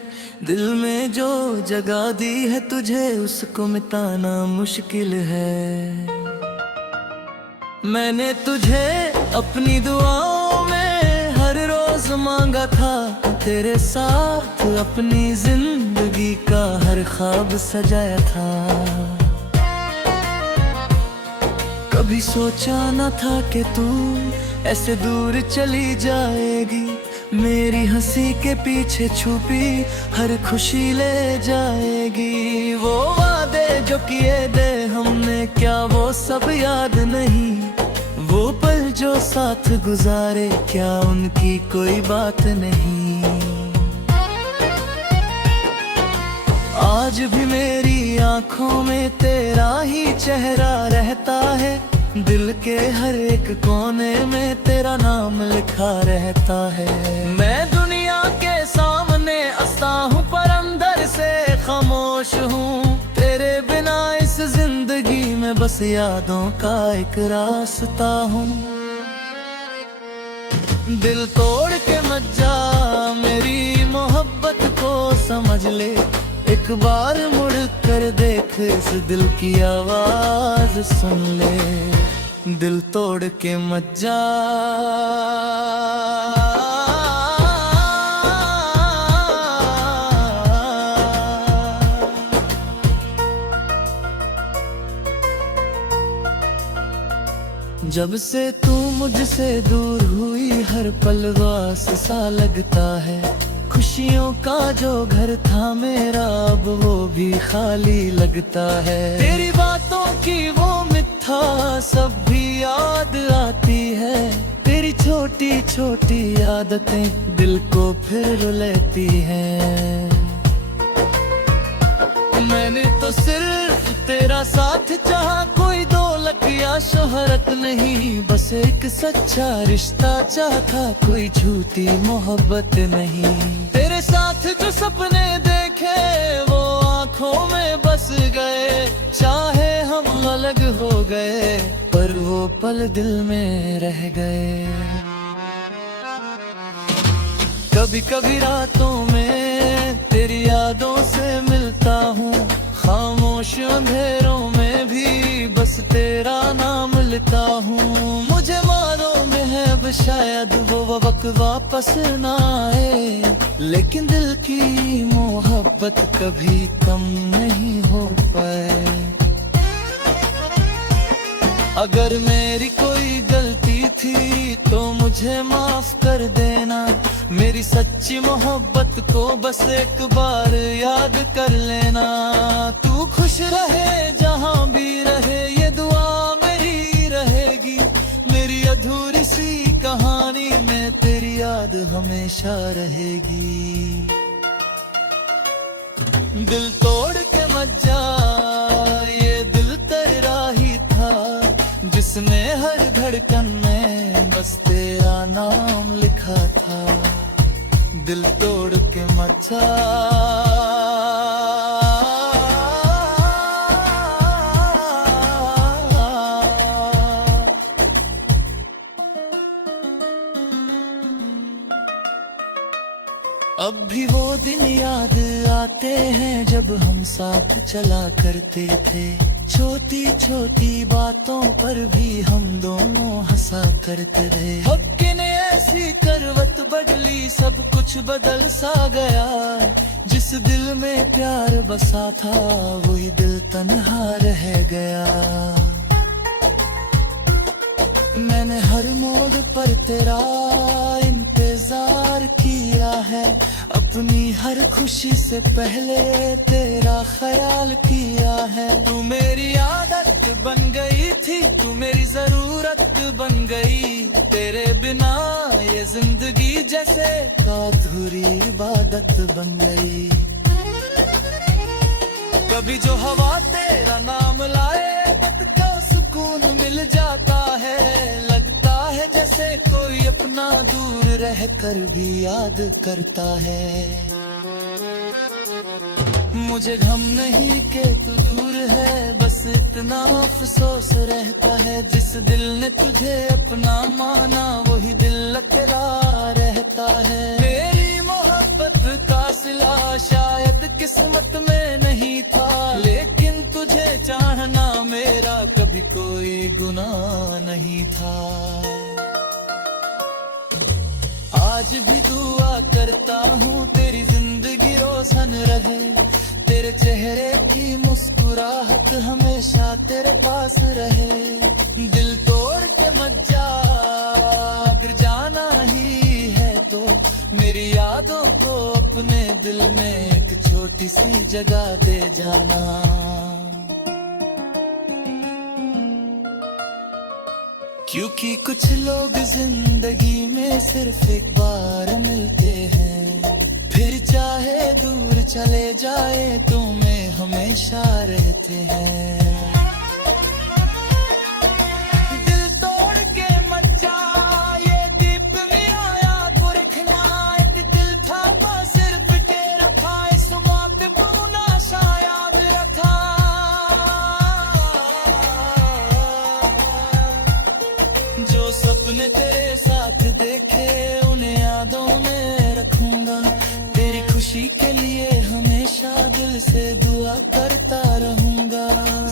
दिल में जो जगह दी है तुझे उसको मिटाना मुश्किल है। मैंने तुझे अपनी दुआओं में हर रोज मांगा था, तेरे साथ अपनी जिंदगी का हर ख्वाब सजाया था। कभी सोचा न था कि तू ऐसे दूर चली जाएगी, मेरी हंसी के पीछे छुपी हर खुशी ले जाएगी। वो वादे जो किए थे हमने क्या वो सब याद नहीं, वो पल जो साथ गुजारे क्या उनकी कोई बात नहीं। आज भी मेरी आंखों में तेरा ही चेहरा रहता है, दिल के हर एक कोने में तेरा नाम लिखा रहता है। मैं दुनिया के सामने हंसता हूँ पर अंदर से खामोश हूँ, तेरे बिना इस जिंदगी में बस यादों का एक रास्ता हूँ। दिल तोड़ के मत जा, मेरी मोहब्बत को समझ ले, एक बार मुड़ कर देख इस दिल की आवाज सुन ले। दिल तोड़ के मत जा, जब से तू मुझसे दूर हुई हर पल वास सा लगता है, खुशियों का जो घर था मेरा अब वो भी खाली लगता है। तेरी बातों की वो मिठा सब भी याद आती है, तेरी छोटी छोटी आदतें दिल को फिर रुलाती हैं। मैंने तो सिर्फ तेरा साथ चाहा, कोई दौलत या शोहरत नहीं, बस एक सच्चा रिश्ता चाहता, कोई झूठी मोहब्बत नहीं। तेरे साथ जो सपने देखे वो आंखों में बस गए, चाहे हम अलग हो गए पर वो पल दिल में रह गए। कभी कभी रातों में तेरी यादों से मिलता हूँ, खामोश अंधेरों में भी बस तेरा नाम लेता हूँ। मुझे मानो में है अब शायद वो वक्त वापस ना आए, लेकिन दिल की मोहब्बत कभी कम नहीं हो पाए। अगर मेरी कोई गलती थी तो मुझे माफ कर देना, मेरी सच्ची मोहब्बत को बस एक बार याद कर लेना। तू खुश रहे जहाँ भी रहे ये दुआ मेरी रहेगी, मेरी अधूरी सी कहानी में तेरी याद हमेशा रहेगी। दिल तोड़ के मत जा, ये दिल तेरा ही था जिसने हर धड़कन में बस तेरा नाम लिखा था। दिल तोड़ के मत जा, अब भी वो दिन याद आते हैं जब हम साथ चला करते थे, छोटी छोटी बातों पर भी हम दोनों हंसा करते थे। वक्त ने ऐसी करवट बदली, सब कुछ बदल सा गया, जिस दिल में प्यार बसा था वही दिल तन्हा रह गया। मैंने हर मोड़ पर तेरा इंतजार किया है, अपनी हर खुशी से पहले तेरा ख्याल किया है। तू मेरी आदत बन गई थी, तू मेरी जरूरत बन गई। तेरे बिना ये जिंदगी जैसे अधूरी इबादत बन गई। कभी जो हवा तेरा नाम लाए पत का सुकून मिल जाता है। लगता है जैसे कोई अपना दूर रह कर भी याद करता है। मुझे गम नहीं कि तू दूर है, बस इतना अफसोस रहता है। जिस दिल ने तुझे अपना माना वही दिल तेरा रहता है। मेरी मोहब्बत का सिला शायद किस्मत में नहीं था, लेकिन तुझे चाहना मेरा कभी कोई गुनाह नहीं था। आज भी दुआ करता हूँ तेरी जिंदगी रोशन रहे। तेरे चेहरे की मुस्कुराहट हमेशा तेरे पास रहे। दिल तोड़ के मत जा, अगर जाना ही है तो मेरी यादों को अपने दिल में एक छोटी सी जगह दे जाना। क्योंकि कुछ लोग जिंदगी में सिर्फ एक बार मिलते हैं, फिर चाहे दूर चले जाए तो में हमेशा रहते हैं। दिल तोड़ के मत जा, ये दीप मेरा याद को रखना। एक दिल था बस सिर्फ तेरा था, इस बात को ना शायद रखा। जो सपने तेरे साथ देखे उन्हें यादों में रखूंगा। तेरी खुशी के लिए हमेशा दिल से दुआ करता रहूंगा।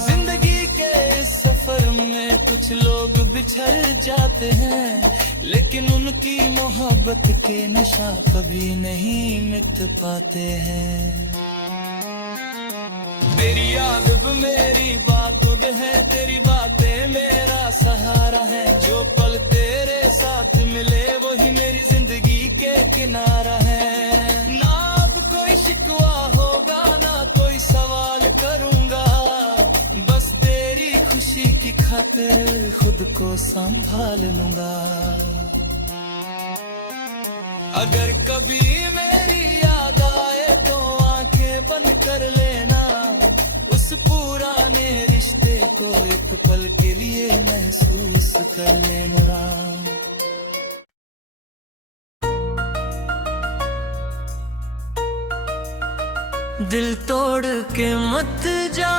जिंदगी के इस सफर में कुछ लोग बिछड़ जाते हैं, लेकिन उनकी मोहब्बत के नशा कभी नहीं मिट पाते हैं। तेरी याद मेरी बात है, तेरी बातें मेरा सहारा है। जो पल तेरे साथ मिले वही मेरी जिंदगी के किनारा है। ना अब कोई शिकवा होगा, ना कोई सवाल करूंगा। बस तेरी खुशी की खातिर खुद को संभाल लूंगा। अगर कभी मेरी याद आए तो आंखें बंद कर लेना। उस पुराने रिश्ते को एक पल के लिए महसूस कर लेना। दिल तोड़ के मत जा,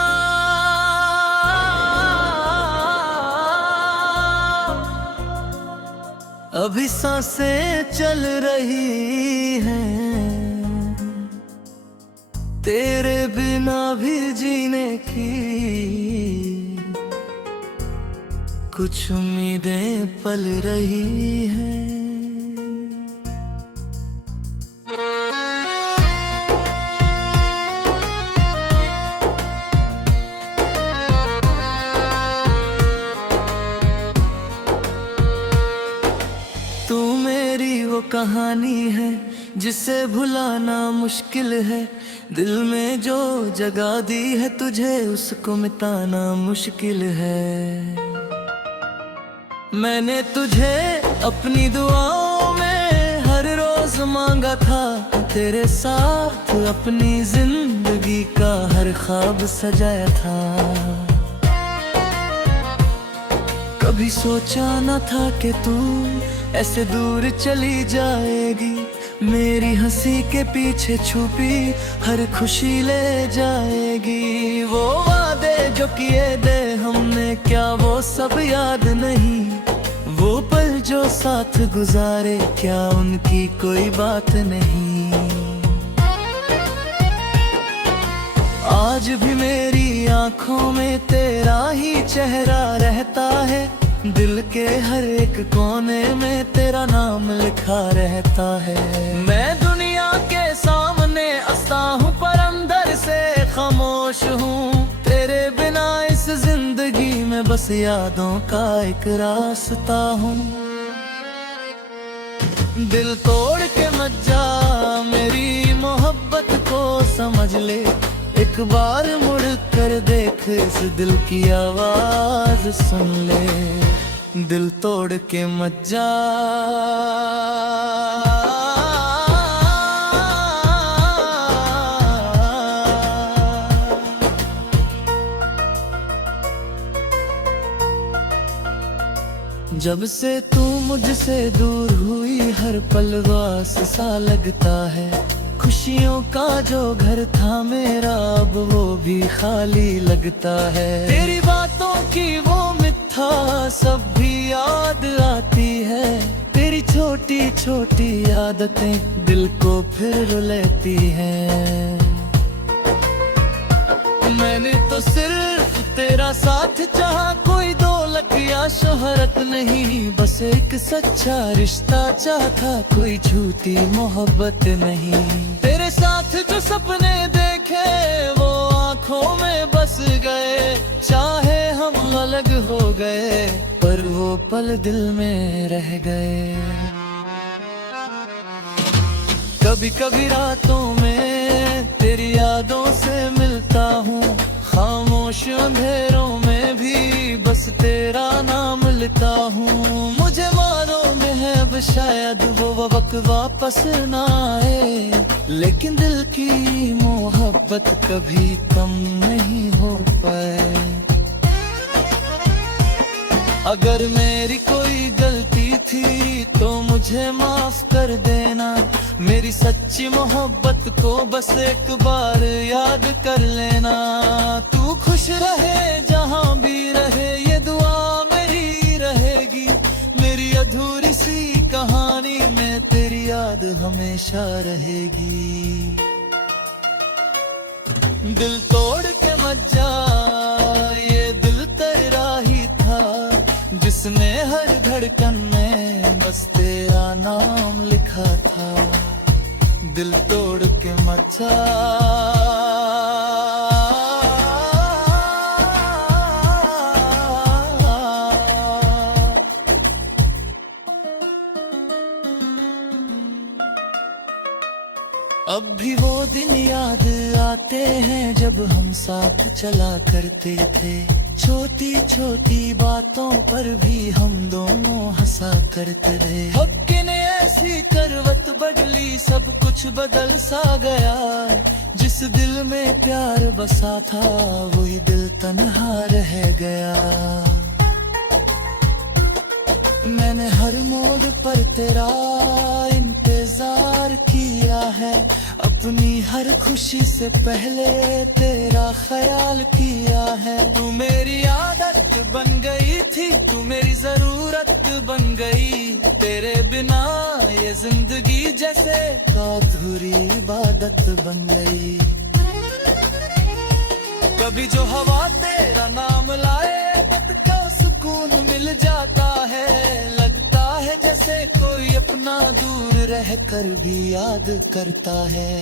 अभी सांसें चल रही हैं। तेरे बिना भी जीने की कुछ उम्मीदें पल रही हैं। तू मेरी वो कहानी है जिसे भुलाना मुश्किल है। दिल में जो जगह दी है तुझे उसको मिटाना मुश्किल है। मैंने तुझे अपनी दुआओं में हर रोज मांगा था। तेरे साथ अपनी जिंदगी का हर ख्वाब सजाया था। कभी सोचा न था कि तू ऐसे दूर चली जाएगी। मेरी हंसी के पीछे छुपी हर खुशी ले जाएगी। वो वादे जो किए थे हमने क्या वो सब याद नहीं। वो पल जो साथ गुजारे क्या उनकी कोई बात नहीं। आज भी मेरी आंखों में तेरा ही चेहरा रहता है। दिल के हर एक कोने में तेरा नाम लिखा रहता है। मैं दुनिया के सामने हंसता हूँ पर अंदर से खामोश हूँ। तेरे बिना इस जिंदगी में बस यादों का एक रास्ता हूँ। दिल तोड़ के मत जा, मेरी मोहब्बत समझ ले, एक बार मुड़ कर देख, इस दिल की आवाज सुन ले, दिल तोड़ के मत जा। जब से तू मुझसे दूर हुई, हर पल वास सा लगता है। खुशियों का जो घर था मेरा, अब वो भी खाली लगता है। तेरी बातों की वो मिठा सब भी याद आती है। तेरी छोटी छोटी आदतें दिल को फिर रुलाती हैं। मैंने तो सिर्फ तेरा साथ चाहा, कोई दौलत या शोहरत नहीं, बस एक सच्चा रिश्ता चाहता, कोई झूठी मोहब्बत नहीं। तेरे साथ जो सपने देखे वो आंखों में बस गए, चाहे हम अलग हो गए पर वो पल दिल में रह गए। कभी कभी रातों में तेरी यादों से मिलता हूँ, खामोश अंधेरों में भी बस तेरा नाम लेता हूँ। मुझे मालूम है अब शायद वो वक्त वापस ना आए, लेकिन दिल की मोहब्बत कभी कम नहीं हो पाए। अगर मेरी कोई गलती थी तो मुझे माफ कर देना, मेरी सच्ची मोहब्बत को बस एक बार याद कर लेना। तू खुश रहे जहाँ भी रहे, ये दुआ मेरी रहेगी। मेरी अधूरी सी कहानी में तेरी याद हमेशा रहेगी। दिल तोड़ के मत जा, ये दिल तेरा ही था, जिसने हर धड़कन में बस तेरा नाम लिखा था। दिल तोड़ के मत जा। अब भी वो दिन याद आते हैं जब हम साथ चला करते थे। छोटी छोटी बातों पर भी हम दोनों हंसा करते थे। वक्त ने ऐसी करवट बदली, सब कुछ बदल सा गया। जिस दिल में प्यार बसा था वही दिल तन्हा रह गया। मैंने हर मोड़ पर तेरा इंतजार किया है, अपनी हर खुशी से पहले तेरा ख्याल किया है। तू मेरी आदत बन गई थी, तू मेरी जरूरत बन गई। तेरे बिना ये जिंदगी जैसे अधूरी इबादत बन गई। कभी जो हवा तेरा नाम लाए पत का सुकून मिल जाता है। लगता है जैसे कोई अपना दूर रह कर भी याद करता है।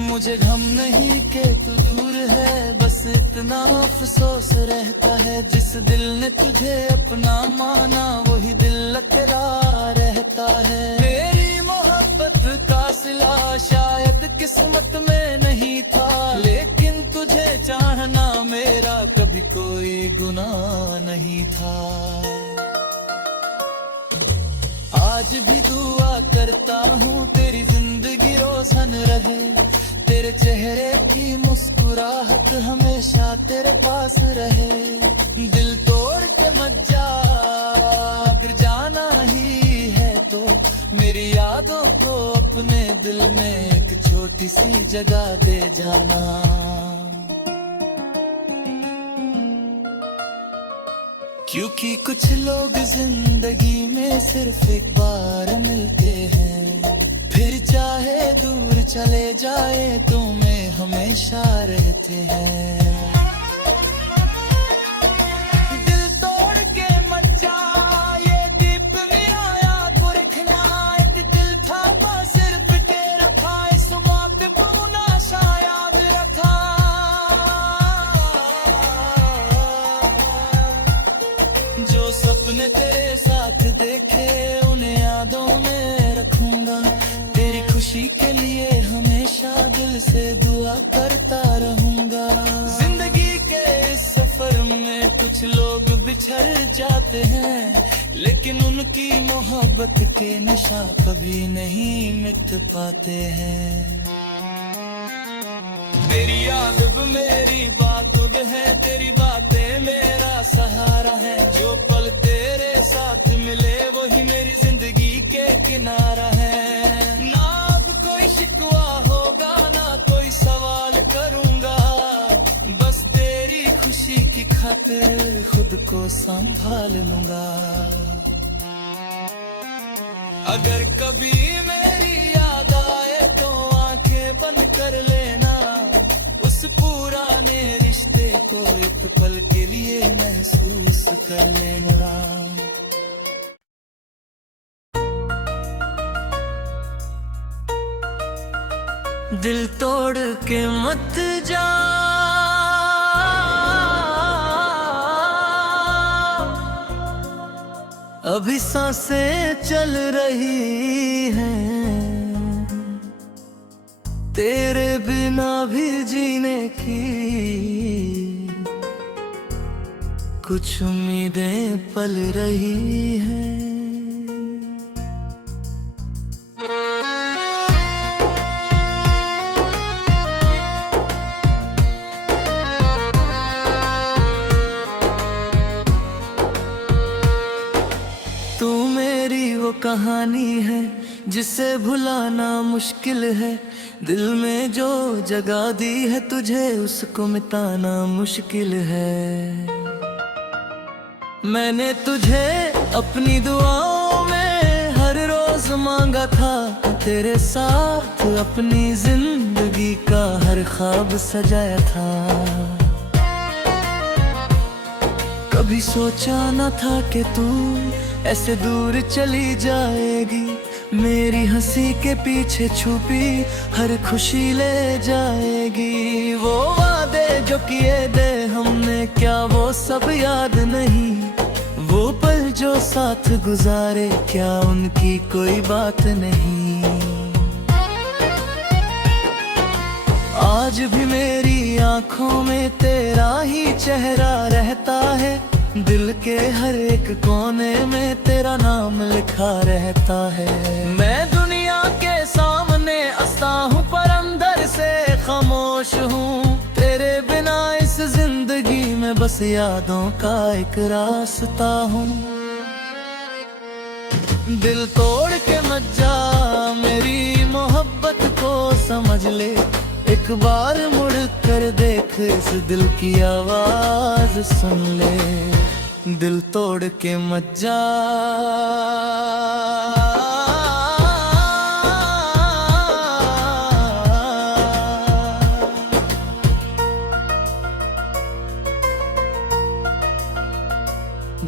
मुझे गम नहीं कि तू दूर है, बस इतना अफसोस रहता है। जिस दिल ने तुझे अपना माना वही दिल तेरा रहता है। मेरी मोहब्बत का सिला शायद किस्मत में नहीं था, लेकिन तुझे चाहना मेरा कभी कोई गुनाह नहीं था। आज भी दुआ करता हूँ तेरी जिंदगी रोशन रहे, तेरे चेहरे की मुस्कुराहट हमेशा तेरे पास रहे। दिल तोड़ के मत जा, अगर जाना ही है तो मेरी यादों को अपने दिल में एक छोटी सी जगह दे जाना। क्योंकि कुछ लोग जिंदगी में सिर्फ एक बार मिलते हैं, फिर चाहे दूर चले जाए तुम्हें हमेशा रहते हैं। दिल तोड़ के मत जा, ये दीप मेरा याद को रखना। एक दिल था बस सिर्फ के रखा, इस पे पूना शायद रखा। जो सपने तेरे साथ देखे उन्हें यादों में रखूंगा। तेरी खुशी के लिए दिल से दुआ करता रहूंगा। जिंदगी के इस सफर में कुछ लोग बिछड़ जाते हैं, लेकिन उनकी मोहब्बत के निशान कभी नहीं मिट पाते हैं। तेरी याद अब मेरी बातुद है, तेरी बातें मेरा सहारा है। जो पल तेरे साथ मिले वही मेरी जिंदगी के किनारा है। ना अब कोई शिकवा होगा, ना कोई सवाल करूंगा, बस तेरी खुशी की खातिर खुद को संभाल लूंगा। अगर कभी मेरी याद आए तो आंखें बंद कर लेना, उस पुराने रिश्ते को एक पल के लिए महसूस कर लेना। दिल तोड़ के मत जा, अभी सांसें चल रही हैं, तेरे बिना भी जीने की कुछ उम्मीदें पल रही हैं। तू मेरी वो कहानी है जिसे भुलाना मुश्किल है, दिल में जो जगह दी है तुझे उसको मिटाना मुश्किल है। मैंने तुझे अपनी दुआओं में हर रोज मांगा था, तेरे साथ अपनी जिंदगी का हर ख्वाब सजाया था। कभी सोचा न था कि तू ऐसे दूर चली जाएगी, मेरी हंसी के पीछे छुपी हर खुशी ले जाएगी। वो वादे जो किए थे हमने क्या वो सब याद नहीं, वो पल जो साथ गुजारे क्या उनकी कोई बात नहीं। आज भी मेरी आंखों में तेरा ही चेहरा रहता है, दिल के हर एक कोने में तेरा नाम लिखा रहता है। मैं दुनिया के सामने हंसता हूँ पर अंदर से खामोश हूँ, तेरे बिना इस जिंदगी में बस यादों का एक रास्ता हूँ। दिल तोड़ के मत जा, मेरी मोहब्बत को समझ ले, एक बार मुड़ कर देख इस दिल की आवाज सुन ले। दिल तोड़ के मत जा,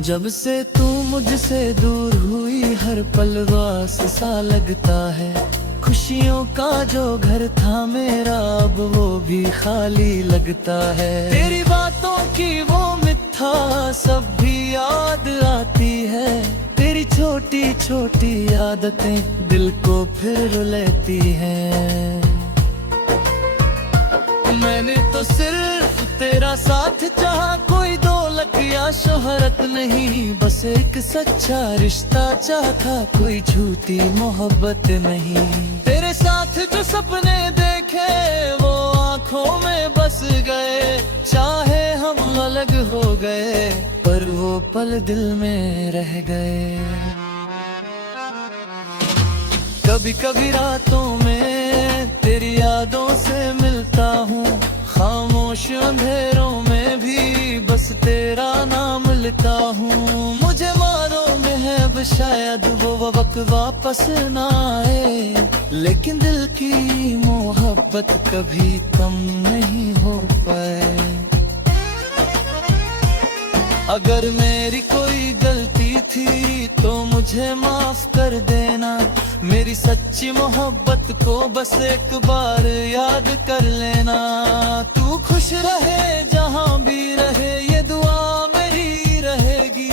जब से तू मुझसे दूर हुई हर पल वास सा लगता है। खुशियों का जो घर था मेरा अब वो भी खाली लगता है। तेरी बातों की वो मिठा सब भी याद आती है, तेरी छोटी छोटी आदतें दिल को फिर रुलाती हैं। मैंने तो सिर्फ तेरा साथ चाहा, कोई दौलत या शोहरत नहीं, बस एक सच्चा रिश्ता चाहता, कोई झूठी मोहब्बत नहीं। तेरे साथ जो सपने देखे वो आंखों में बस गए, चाहे हम अलग हो गए पर वो पल दिल में रह गए। कभी कभी रातों में तेरी यादों से मिलता हूँ, खामोश अंधेरों में भी बस तेरा नाम लेता हूँ। मुझे मालूम है अब शायद वो वक्त वापस ना आए, लेकिन दिल की मोहब्बत कभी कम नहीं हो पाए। अगर मेरी कोई गलती थी तो मुझे माफ कर देना, मेरी सच्ची मोहब्बत को बस एक बार याद कर लेना। तू खुश रहे जहाँ भी रहे ये दुआ मेरी रहेगी,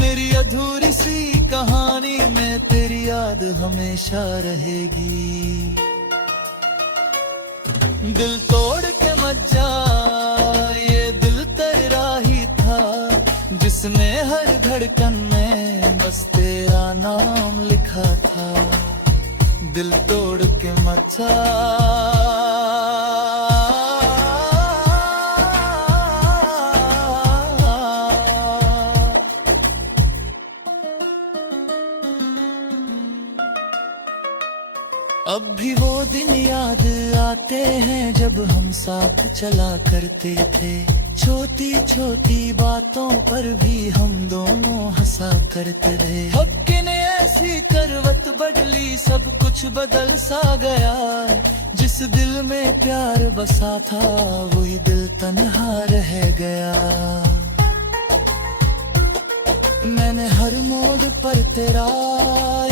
मेरी अधूरी सी कहानी में तेरी याद हमेशा रहेगी। दिल तोड़ के मत जा, ये दिल तेरा ही था, जिसने हर धड़कन में बस तेरा नाम लिखा था। दिल तोड़ के मत जा। अब भी वो दिन याद आते हैं जब हम साथ चला करते थे, छोटी छोटी बातों पर भी हम दोनों हंसा करते थे। वक्त ने ऐसी करवट बदली, सब कुछ बदल सा गया, जिस दिल में प्यार बसा था वही दिल तन्हा रह गया। मैंने हर मोड़ पर तेरा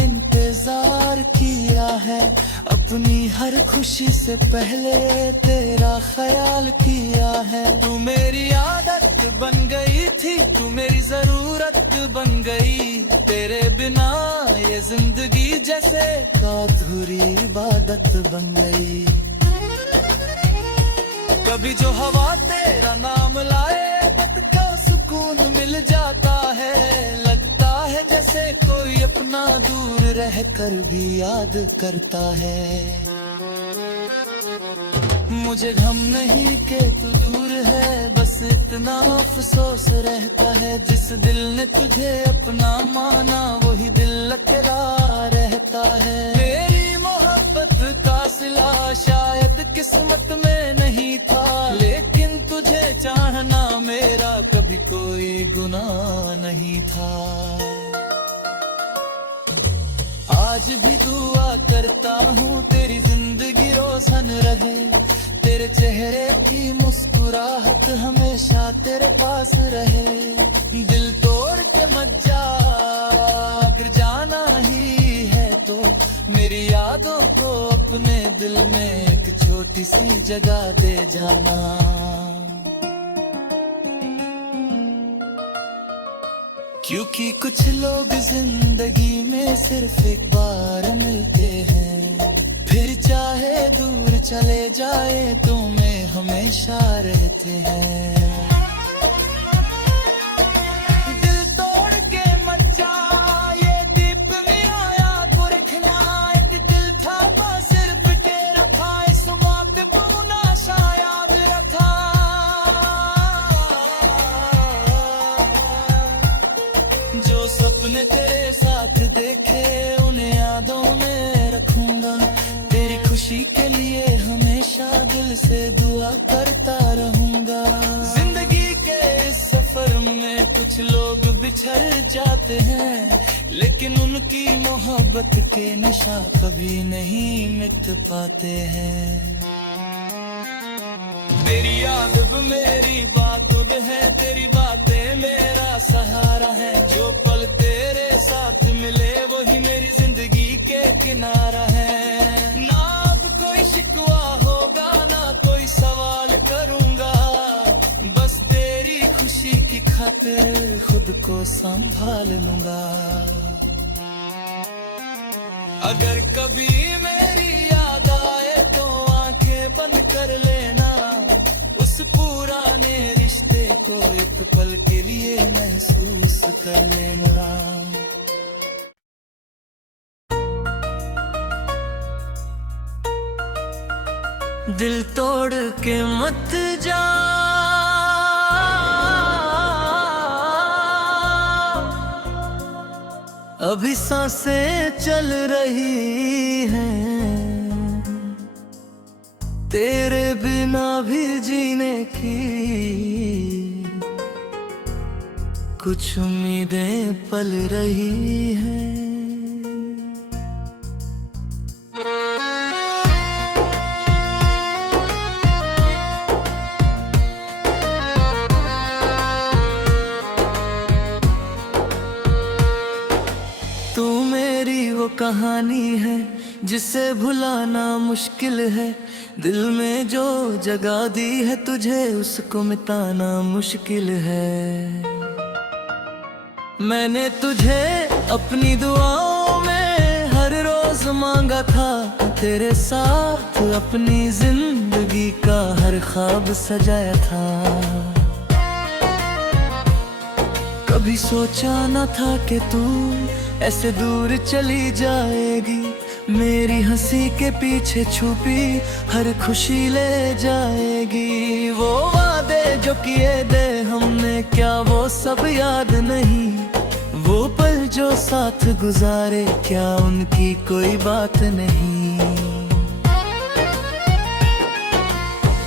इंतजार किया है, अपनी हर खुशी से पहले तेरा ख्याल किया है। तू मेरी आदत बन गई थी, तू मेरी जरूरत बन गई, तेरे बिना ये जिंदगी जैसे अधूरी इबादत बन गई। कभी जो हवा तेरा नाम लाए पत का सुकून मिल जाता है, लगता है जैसे कोई अपना दूर रह कर भी याद करता है। मुझे गम नहीं कि तू दूर है, बस इतना अफसोस रहता है, जिस दिल ने तुझे अपना माना वही दिल अकेला रहता है। मेरी मोहब्बत का सिला शायद किस्मत में नहीं था, लेकिन तुझे चाहना मेरा कभी कोई गुनाह नहीं था। आज भी दुआ करता हूँ तेरी जिंदगी रोशन रहे, तेरे चेहरे की मुस्कुराहट हमेशा तेरे पास रहे। दिल तोड़ के मत जा, अगर जाना ही है तो मेरी यादों को अपने दिल में एक छोटी सी जगह दे जाना। क्योंकि कुछ लोग जिंदगी में सिर्फ एक बार मिलते हैं, फिर चाहे दूर चले जाए तो में हमेशा रहते हैं। दिल तोड़ के मत जा, ये दीप मेरा याद को रखना, एक दिल था बस सिर्फ तेरा था, इस वहाँ पे पूना शायद रखा। जो सपने तेरे साथ देखे उन्हें यादों में रखूंगा, तेरी खुशी के लिए हमेशा दिल से दुआ करता रहूंगा। जिंदगी के इस सफर में कुछ लोग बिछड़ जाते हैं, लेकिन उनकी मोहब्बत के निशा कभी नहीं मिट पाते हैं। तेरी याद मेरी बात है, तेरी बातें मेरा सहारा है, जो पल तेरे साथ मिले वही मेरी जिंदगी के किनारा है। ना अब कोई शिकवा होगा, ना कोई सवाल करूंगा, बस तेरी खुशी की खातिर खुद को संभाल लूंगा। अगर कभी मेरी याद आए तो आंखें बंद कर लेना, उस पुराने रिश्ते को एक पल के लिए महसूस कर लेना। दिल तोड़ के मत जा, अभी सांसें चल रही हैं, तेरे बिना भी जीने की कुछ उम्मीदें पल रही हैं। तू मेरी वो कहानी है जिसे भुलाना मुश्किल है, दिल में जो जगह दी है तुझे उसको मिटाना मुश्किल है। मैंने तुझे अपनी दुआओं में हर रोज मांगा था, तेरे साथ अपनी जिंदगी जिंदगी का हर ख्वाब सजाया था। कभी सोचा न था कि तू ऐसे दूर चली जाएगी, मेरी हंसी के पीछे छुपी हर खुशी ले जाएगी। वो वादे जो किए थे हमने, क्या वो सब याद नहीं? वो पल जो साथ गुजारे, क्या उनकी कोई बात नहीं?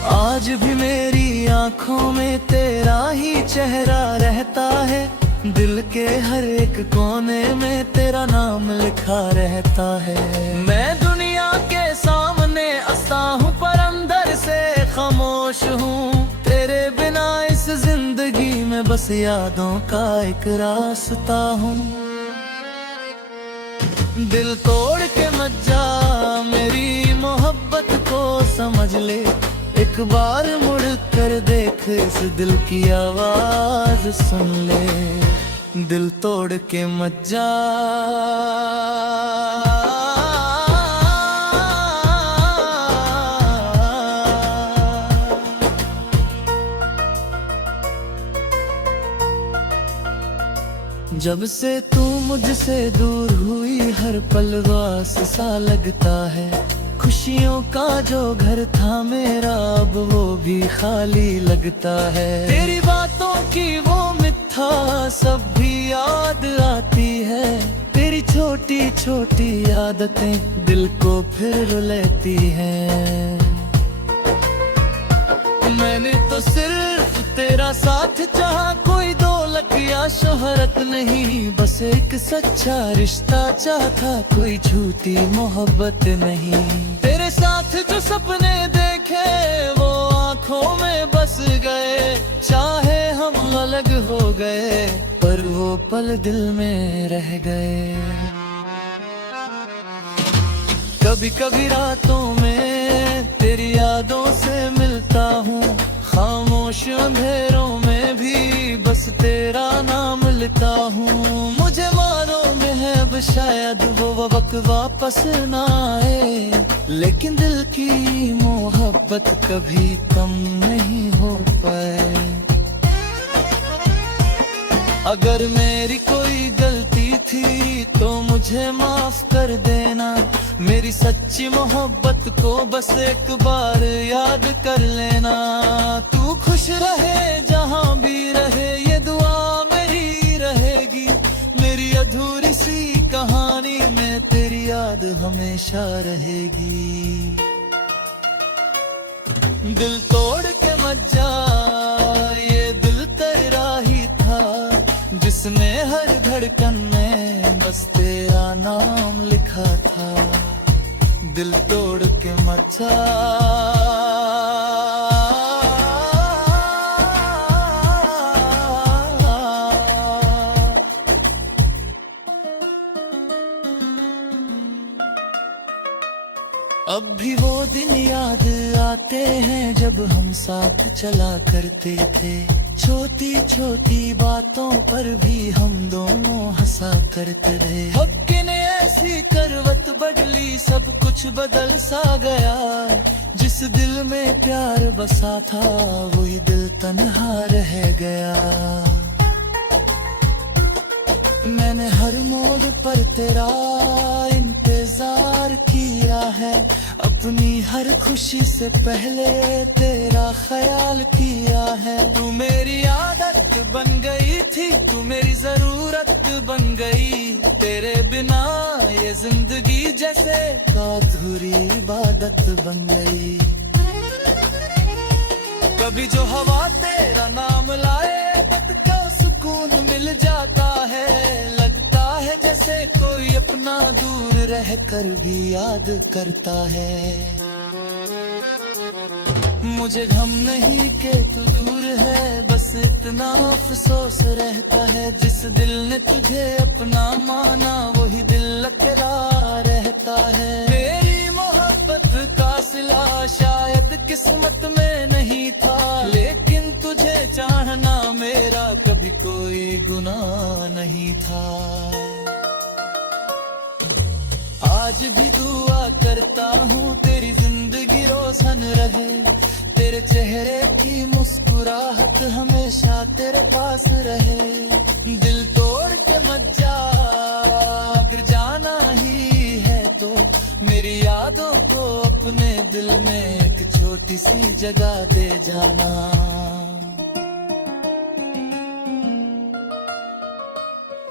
आज भी मेरी आंखों में तेरा ही चेहरा रहता है, दिल के हर एक कोने में तेरा नाम लिखा रहता है। मैं दुनिया के सामने हंसता हूँ पर अंदर से खामोश हूँ, तेरे बिना इस जिंदगी में बस यादों का एक रास्ता हूँ। दिल तोड़ के मत जा, मेरी मोहब्बत को समझ ले, एक बार मुड़ कर देख, इस दिल की आवाज सुन ले। दिल तोड़ के मत जा, जब से तू मुझसे दूर हुई हर पल वास सा लगता है। खुशियों का जो घर था मेरा, अब वो भी खाली लगता है। तेरी बातों की वो मिठा सब भी याद आती है, तेरी छोटी छोटी आदतें दिल को फिर रुलाती हैं। मैंने तो सिर्फ तेरा साथ चाहा, कोई दौलत या शोहरत नहीं, बस एक सच्चा रिश्ता चाहता, कोई झूठी मोहब्बत नहीं। तेरे साथ जो सपने देखे वो आंखों में बस गए, चाहे हम अलग हो गए पर वो पल दिल में रह गए। कभी कभी रातों में तेरी यादों से मिलता हूँ, खामोश अंधेरों में भी बस तेरा नाम लेता हूँ। मुझे मालूम है अब शायद वो वक्त वापस ना आए, लेकिन दिल की मोहब्बत कभी कम नहीं हो पाए। अगर मेरी कोई गलती थी तो मुझे माफ कर देना, मेरी सच्ची मोहब्बत को बस एक बार याद कर लेना। तू खुश रहे जहाँ भी रहे, ये दुआ मेरी रहेगी, मेरी अधूरी सी कहानी में तेरी याद हमेशा रहेगी। दिल तोड़ के मत जा, ये दिल तेरा ही था, जिसने हर धड़कन में बस तेरा नाम लिखा था। दिल तोड़ के मत जा, अब भी वो दिन याद आते हैं जब हम साथ चला करते थे। छोटी छोटी बातों पर भी हम दोनों हंसा करते रहे। वक्त ने ऐसी करवट बदली, सब कुछ बदल सा गया। जिस दिल में प्यार बसा था वही दिल तन्हा रह गया। मैंने हर मोड़ पर तेरा इंतजार किया है, अपनी हर खुशी से पहले तेरा ख्याल किया है। तू मेरी आदत बन गई थी, तू मेरी जरूरत बन गई। तेरे बिना ये जिंदगी जैसे अधूरी इबादत बन गई। कभी जो हवा तेरा नाम लाए पत क्या सुकून मिल जाता है। लगता है जैसे कोई अपना दूर रह कर भी याद करता है। मुझे गम नहीं कि तू दूर है, बस इतना अफसोस रहता है। जिस दिल ने तुझे अपना माना वही दिल अकेला रहता है। मेरी मोहब्बत का सिला शायद किस्मत में नहीं था, लेकिन तुझे चाहना मेरा कभी कोई गुनाह नहीं था। आज भी दुआ करता हूँ तेरी जिंदगी रोशन रहे, तेरे चेहरे की मुस्कुराहट हमेशा तेरे पास रहे। दिल तोड़ के मत जा, अगर जाना ही है तो मेरी यादों को अपने दिल में एक छोटी सी जगह दे जाना।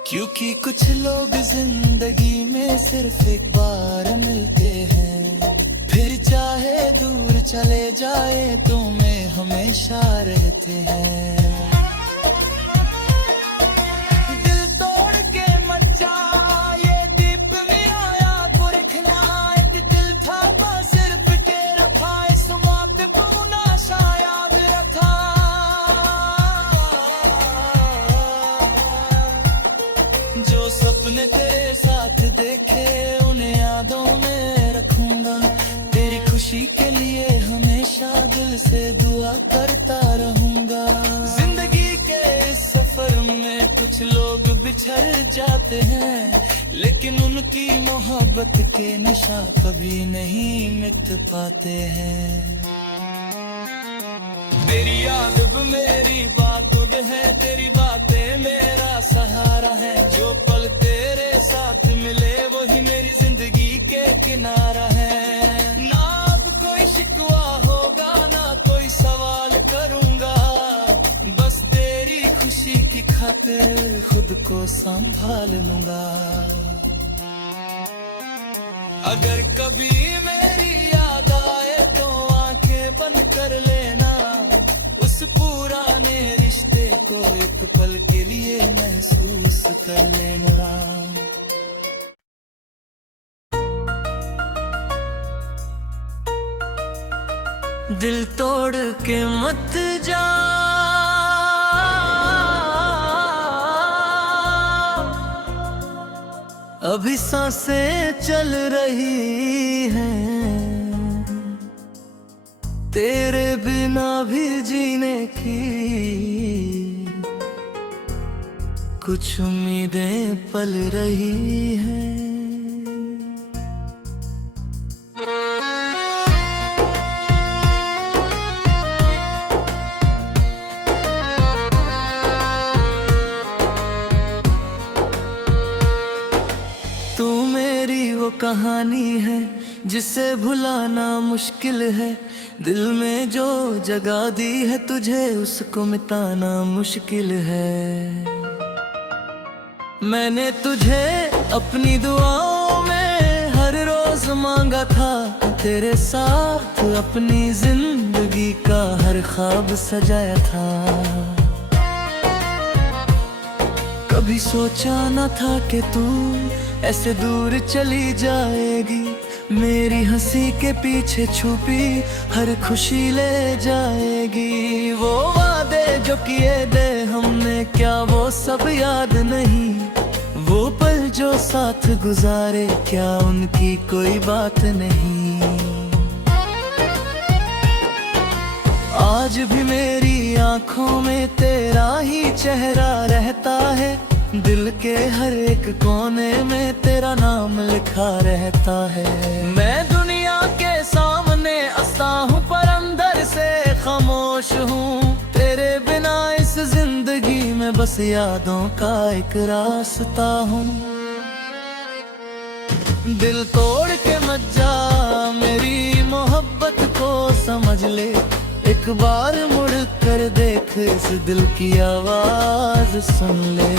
क्योंकि कुछ लोग जिंदगी में सिर्फ एक बार मिलते हैं, फिर चाहे दूर चले जाए तो में हमेशा रहते हैं। दिल तोड़ के मत जा, ये दीप मेरा याद को रखना, एक दिल था बस सिर्फ के रखा, इस पे पूना शायद रखा। जो सपने तेरे साथ देखे उन्हें यादों में रखूंगा, तेरी खुशी के लिए हमेशा दिल से दुआ करता रहूंगा। जिंदगी के इस सफर में कुछ लोग बिछड़ जाते हैं, लेकिन उनकी मोहब्बत के निशान कभी नहीं मिट पाते हैं। तेरी याद अब मेरी बातुन है, तेरी बातें मेरा सहारा है, जो पल तेरे साथ मिले वही मेरी जिंदगी के किनारा है। ना अब कोई शिकवा होगा, ना कोई सवाल करूंगा, बस तेरी खुशी की खातिर खुद को संभाल लूंगा। अगर कभी मेरी याद आए तो आंखें बंद कर लेना, उस पुराने रिश्ते को एक पल के लिए महसूस कर लेना। दिल तोड़ के मत जा, अभी सांसें चल रही हैं, तेरे बिना भी जीने की कुछ उम्मीदें पल रही हैं। तू मेरी वो कहानी है जिसे भुलाना मुश्किल है, दिल में जो जगह दी है तुझे उसको मिटाना मुश्किल है। मैंने तुझे अपनी दुआओं में हर रोज मांगा था, तेरे साथ अपनी जिंदगी का हर ख्वाब सजाया था। कभी सोचा न था कि तू ऐसे दूर चली जाएगी, मेरी हंसी के पीछे छुपी हर खुशी ले जाएगी। वो वादे जो किए थे हमने क्या वो सब याद नहीं, वो पल जो साथ गुजारे क्या उनकी कोई बात नहीं। आज भी मेरी आंखों में तेरा ही चेहरा रहता है, दिल के हर एक कोने में तेरा नाम लिखा रहता है। मैं दुनिया के सामने हंसता हूँ पर अंदर से खामोश हूँ, तेरे बिना इस जिंदगी में बस यादों का एक रास्ता हूँ। दिल तोड़ के मत जा, मेरी मोहब्बत को समझ ले, एक बार मुड़ कर देख इस दिल की आवाज सुन ले।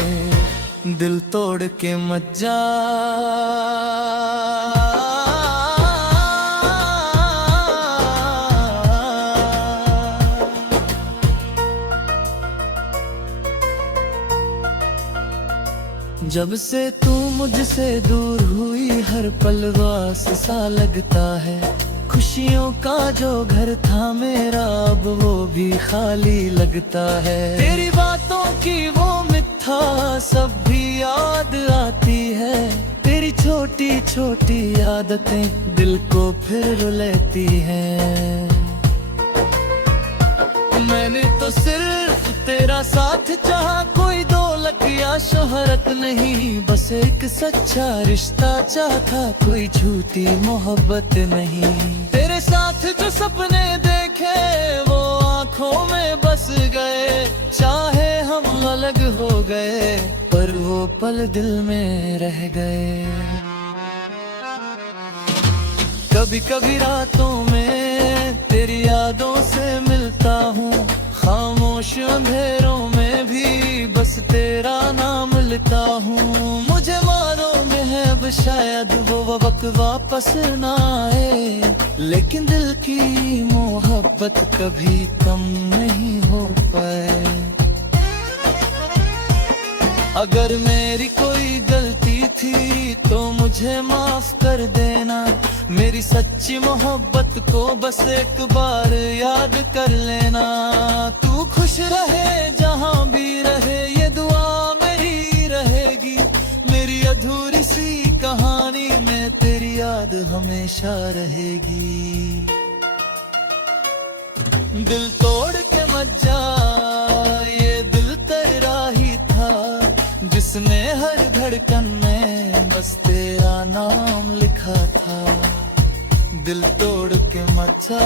दिल तोड़ के मत जा, जब से तू मुझसे दूर हुई हर पल वास सा लगता है, खुशियों का जो घर था मेरा अब वो भी खाली लगता है। तेरी बातों की वो मिठा सब भी याद आती है, तेरी छोटी छोटी आदतें दिल को फिर रुलाती हैं। मैंने तो सिर्फ तेरा साथ चाहा, कोई दौलत या शोहरत नहीं, बस एक सच्चा रिश्ता चाहता, कोई झूठी मोहब्बत नहीं। तेरे साथ जो सपने देखे वो आंखों में बस गए, चाहे हम अलग हो गए पर वो पल दिल में रह गए। कभी कभी रातों में तेरी यादों से मिलता हूँ, खामोश अंधेरों में भी बस तेरा नाम लेता हूँ। मुझे मालूम है अब शायद वो वक्त वापस ना आए, लेकिन दिल की मोहब्बत कभी कम नहीं हो पाए। अगर मेरी कोई गलती थी तो मुझे माफ कर देना, मेरी सच्ची मोहब्बत को बस एक बार याद कर लेना। तू खुश रहे जहाँ भी रहे, ये दुआ मेरी रहेगी, मेरी अधूरी सी कहानी में तेरी याद हमेशा रहेगी। दिल तोड़ के मत जा, ये दिल तेरा ही था, जिसने हर धड़कन में बस तेरा नाम लिखा था। दिल तोड़ के मत जा,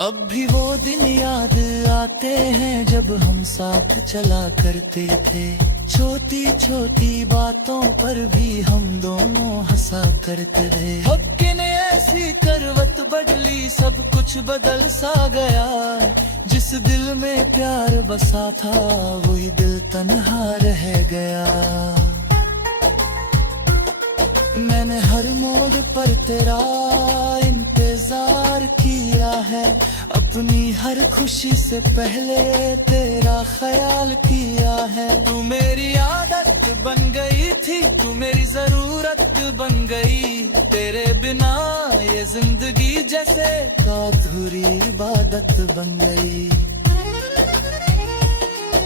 अब भी वो दिन याद आते हैं जब हम साथ चला करते थे, छोटी छोटी बातों पर भी हम दोनों हंसा करते थे। वक्त ने ऐसी करवट बदली, सब कुछ बदल सा गया, जिस दिल में प्यार बसा था वही दिल तन्हा रह गया। मैंने हर मोड़ पर तेरा इंतजार किया है, अपनी हर खुशी से पहले तेरा ख्याल किया है। तू मेरी आदत बन गई थी, तू मेरी जरूरत बन गई, तेरे बिना ये जिंदगी जैसे अधूरी इबादत बन गई।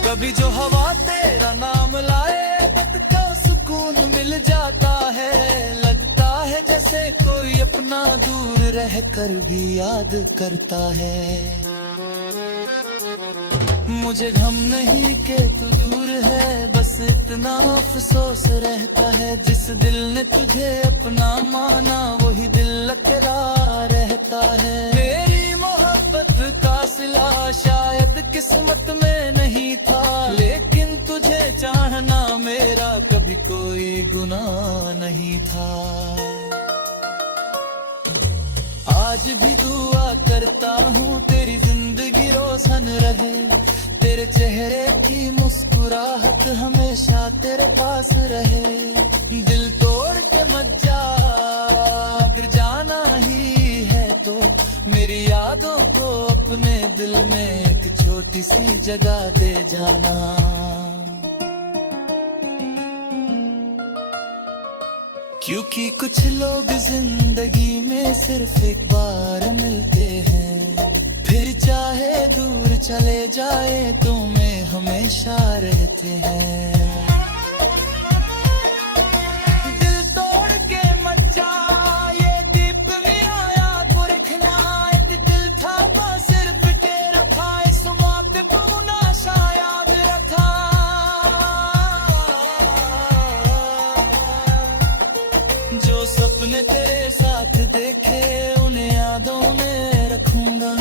कभी जो हवा तेरा नाम लाए वक्त का सुकून मिल जाता है, लगता है जैसे कोई अपना दूर रह कर भी याद करता है। मुझे गम नहीं कि तू दूर है, बस इतना अफसोस रहता है, जिस दिल ने तुझे अपना माना वही दिल अकेला रहता है। मेरी मोहब्बत का सिला शायद किस्मत में नहीं था, लेकिन तुझे चाहना मेरा कभी कोई गुनाह नहीं था। आज भी दुआ करता हूँ तेरी जिंदगी रोशन रहे, तेरे चेहरे की मुस्कुराहट हमेशा तेरे पास रहे। दिल तोड़ के मत जा, अगर जाना ही है तो मेरी यादों को अपने दिल में एक छोटी सी जगह दे जाना। क्योंकि कुछ लोग जिंदगी में सिर्फ एक बार मिलते हैं, फिर चाहे दूर चले जाए तो में हमेशा रहते हैं। दिल तोड़ के मत जा, ये दीप मेरा याद को रखना, दिल था बस सिर्फ तेरा था, इस बात को ना शायद रखा। जो सपने तेरे साथ देखे उन्हें यादों में रखूंगा,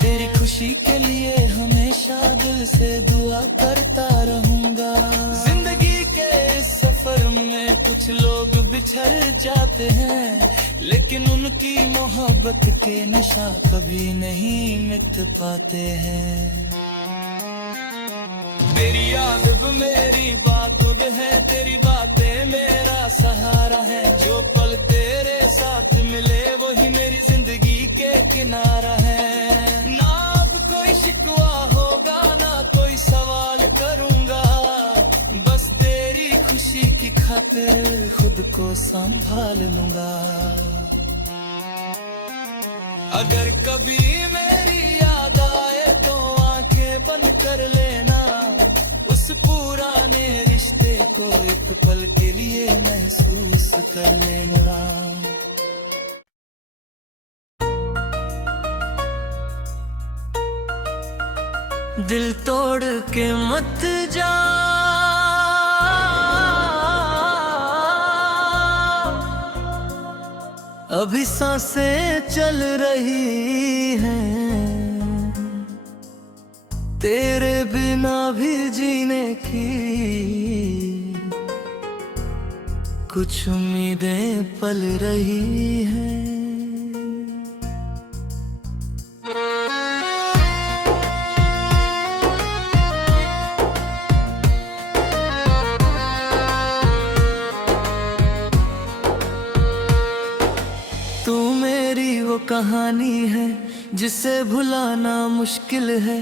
तेरी खुशी के लिए हमेशा दिल से दुआ करता रहूंगा। जिंदगी के इस सफर में कुछ लोग बिछड़ जाते हैं, लेकिन उनकी मोहब्बत के निशान कभी नहीं मिट पाते हैं। तेरी याद मेरी बात है, तेरी बातें मेरा सहारा है, जो पल तेरे साथ मिले वही मेरी जिंदगी के किनारा है। ना अब कोई शिकवा होगा, ना कोई सवाल करूंगा, बस तेरी खुशी की खातिर खुद को संभाल लूंगा। अगर कभी मेरी याद आए तो आंखें बंद कर लेना, उस पुराने कर लेना। दिल तोड़ के मत जा, अभी सांसें चल रही हैं, तेरे बिना भी जीने की कुछ उम्मीदें पल रही हैं। तू मेरी वो कहानी है जिसे भुलाना मुश्किल है,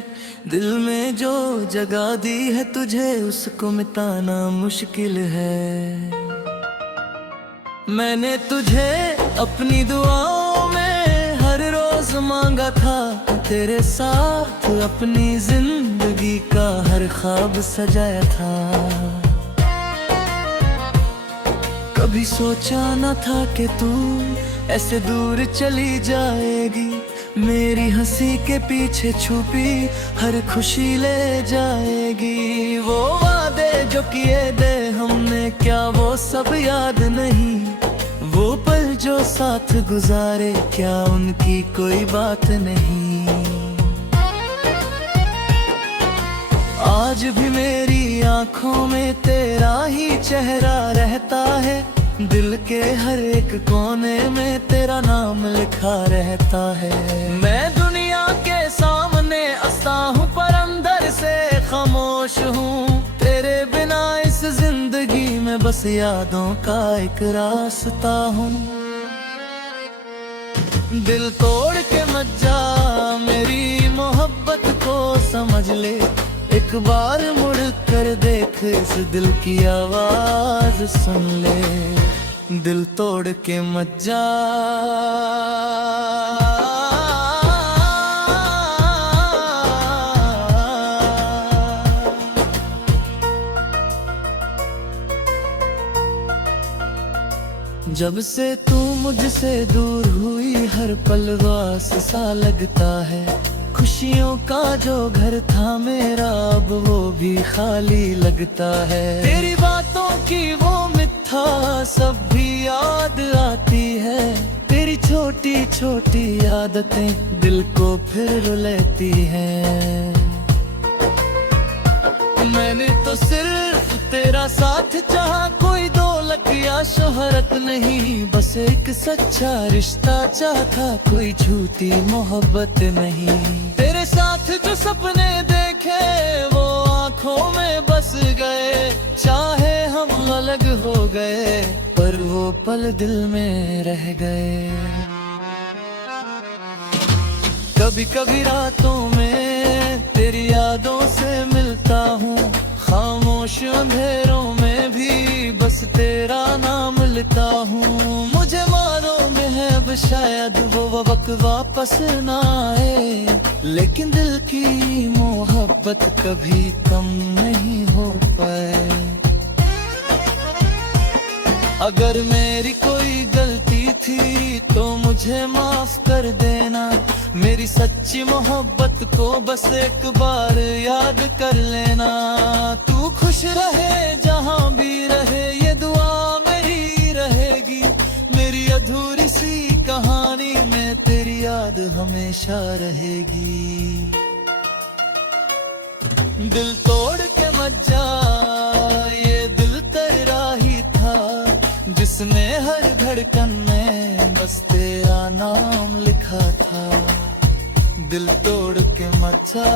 दिल में जो जगह दी है तुझे उसको मिटाना मुश्किल है। मैंने तुझे अपनी दुआओं में हर रोज मांगा था, तेरे साथ अपनी जिंदगी का हर ख्वाब सजाया था। कभी सोचा न था कि तू ऐसे दूर चली जाएगी, मेरी हंसी के पीछे छुपी हर खुशी ले जाएगी। वो वादे जो किए थे हमने क्या वो सब याद नहीं, वो पल जो साथ गुजारे क्या उनकी कोई बात नहीं। आज भी मेरी आंखों में तेरा ही चेहरा रहता है, दिल के हर एक कोने में तेरा नाम लिखा रहता है। मैं दुनिया के सामने हंसता हूँ पर अंदर से खामोश हूँ, तेरे बिना इस जिंदगी में बस यादों का एक रास्ता हूँ। दिल तोड़ के मत जा, मेरी मोहब्बत को समझ ले, एक बार मुड़ कर देख इस दिल की आवाज सुन ले। दिल तोड़ के मत जा, जब से तू मुझसे दूर हुई हर पल वास सा लगता है, खुशियों का जो घर था मेरा अब वो भी खाली लगता है। तेरी बातों की वो मिठा सब भी याद आती है, तेरी छोटी छोटी आदतें दिल को फिर रुलाती हैं। मैंने तो सिर्फ तेरा साथ चाहा, कोई दौलत या शोहरत नहीं, बस एक सच्चा रिश्ता चाहता, कोई झूठी मोहब्बत नहीं। तेरे साथ जो सपने देखे वो आंखों में बस गए, चाहे हम अलग हो गए पर वो पल दिल में रह गए। कभी कभी रातों में तेरी यादों से मिलता हूँ, खामोश अंधेरों में भी बस तेरा नाम लेता हूँ। मुझे मालूम है अब शायद वो वक्त वापस ना आए, लेकिन दिल की मोहब्बत कभी कम नहीं हो पाए। अगर मेरी कोई गलती थी तो मुझे माफ कर देना, मेरी सच्ची मोहब्बत को बस एक बार याद कर लेना। तू खुश रहे जहाँ भी रहे ये दुआ मेरी रहेगी, मेरी अधूरी सी कहानी में तेरी याद हमेशा रहेगी। दिल तोड़ के मत जा, ये दिल तेरा ही था जिसने हर धड़कन में बस तेरा नाम लिखा था। दिल तोड़ के मत जा,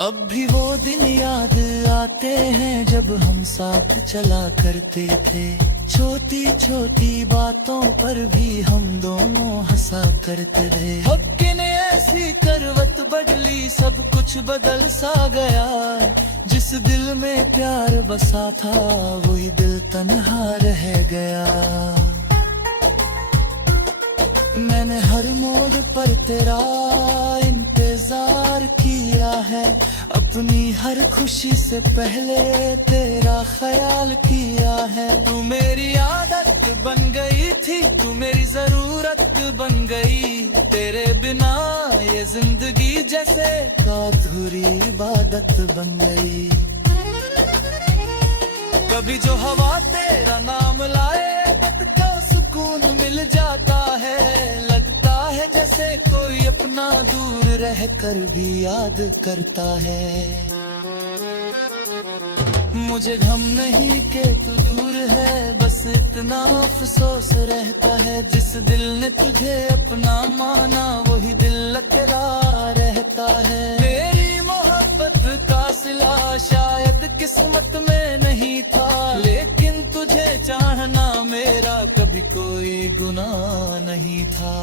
अब भी वो दिन याद आते हैं जब हम साथ चला करते थे, छोटी छोटी बातों पर भी हम दोनों हंसा करते थे। वक्त ने ऐसी करवट बदली, सब कुछ बदल सा गया, जिस दिल में प्यार बसा था वही दिल तन्हा रह गया। मैंने हर मोड़ पर तेरा इंतजार किया है, अपनी हर खुशी से पहले तेरा ख्याल किया है। तू मेरी आदत बन गई थी, तू मेरी जरूरत बन गई, तेरे बिना ये जिंदगी जैसे अधूरी इबादत बन गई। कभी जो हवा तेरा नाम लाए बत का सुकून मिल जाता है, लगता है जैसे कोई अपना दूर रह कर भी याद करता है। मुझे गम नहीं कि तू दूर है, बस इतना अफसोस रहता है, जिस दिल ने तुझे अपना माना वही दिल अकेला रहता है। मेरी मोहब्बत का सिला शायद किस्मत में नहीं था, लेकिन तुझे चाहना मेरा कभी कोई गुनाह नहीं था।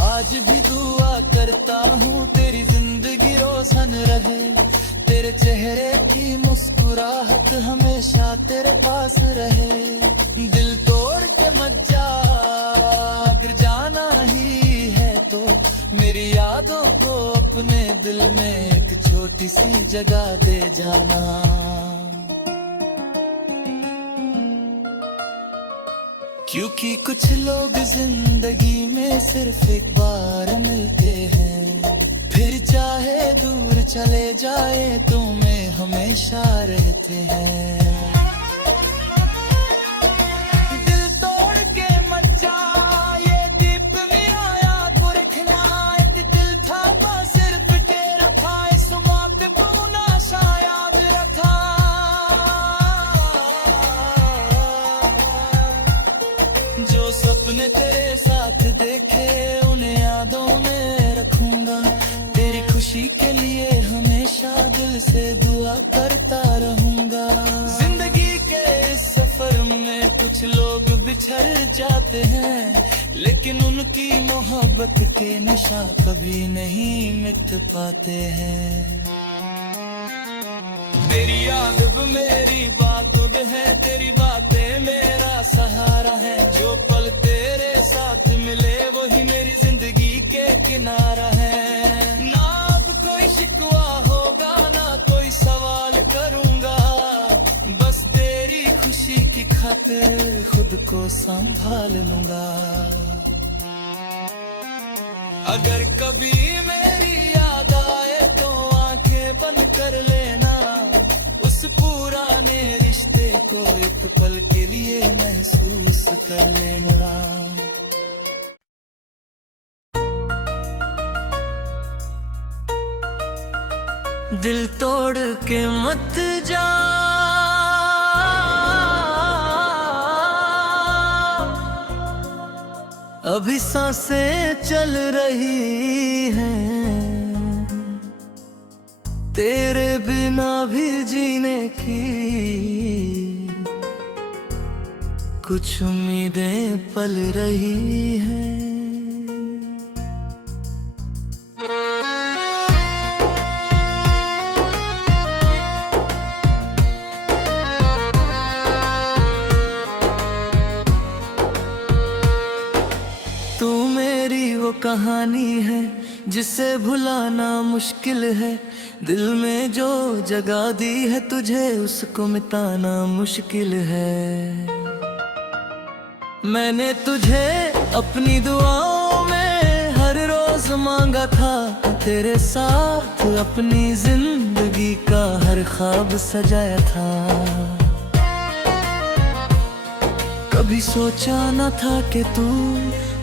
आज भी दुआ करता हूँ तेरी जिंदगी रोशन रहे, तेरे चेहरे की मुस्कुराहट हमेशा तेरे पास रहे। दिल तोड़ के मत जा, अगर जाना ही है तो मेरी यादों को अपने दिल में एक छोटी सी जगह दे जाना। क्योंकि कुछ लोग जिंदगी में सिर्फ एक बार मिलते हैं, फिर चाहे दूर चले जाए तो में हमेशा रहते हैं। दिल तोड़ के मत जा, ये दीप मेरा याद को रखना, एक दिल था बस सिर्फ तेरा था, इस पे पूना शायद रखा। जो सपने तेरे साथ देखे उन्हें यादों में रखूंगा, तेरी खुशी के लिए हमेशा दिल से दुआ करता रहूंगा। जिंदगी के इस सफर में कुछ लोग बिछड़ जाते हैं, लेकिन उनकी मोहब्बत के निशान कभी नहीं मिट पाते हैं। तेरी याद मेरी बात है, तेरी बातें मेरा सहारा है, जो पल तेरे साथ मिले वही मेरी जिंदगी के किनारा है। ना अब कोई शिकवा होगा, ना कोई सवाल करूंगा, बस तेरी खुशी की खातिर खुद को संभाल लूंगा। अगर कभी मेरी याद आए तो आंखें बंद कर लेना, उस पुराने रिश्ते को एक पल के लिए महसूस कर लेना। दिल तोड़ के मत जा, अभी सांसें चल रही हैं, तेरे बिना भी जीने की कुछ उम्मीदें पल रही हैं। तू मेरी वो कहानी है जिसे भुलाना मुश्किल है, दिल में जो जगह दी है तुझे उसको मिटाना मुश्किल है। मैंने तुझे अपनी दुआओं में हर रोज मांगा था, तेरे साथ अपनी जिंदगी का हर ख्वाब सजाया था। कभी सोचा न था कि तू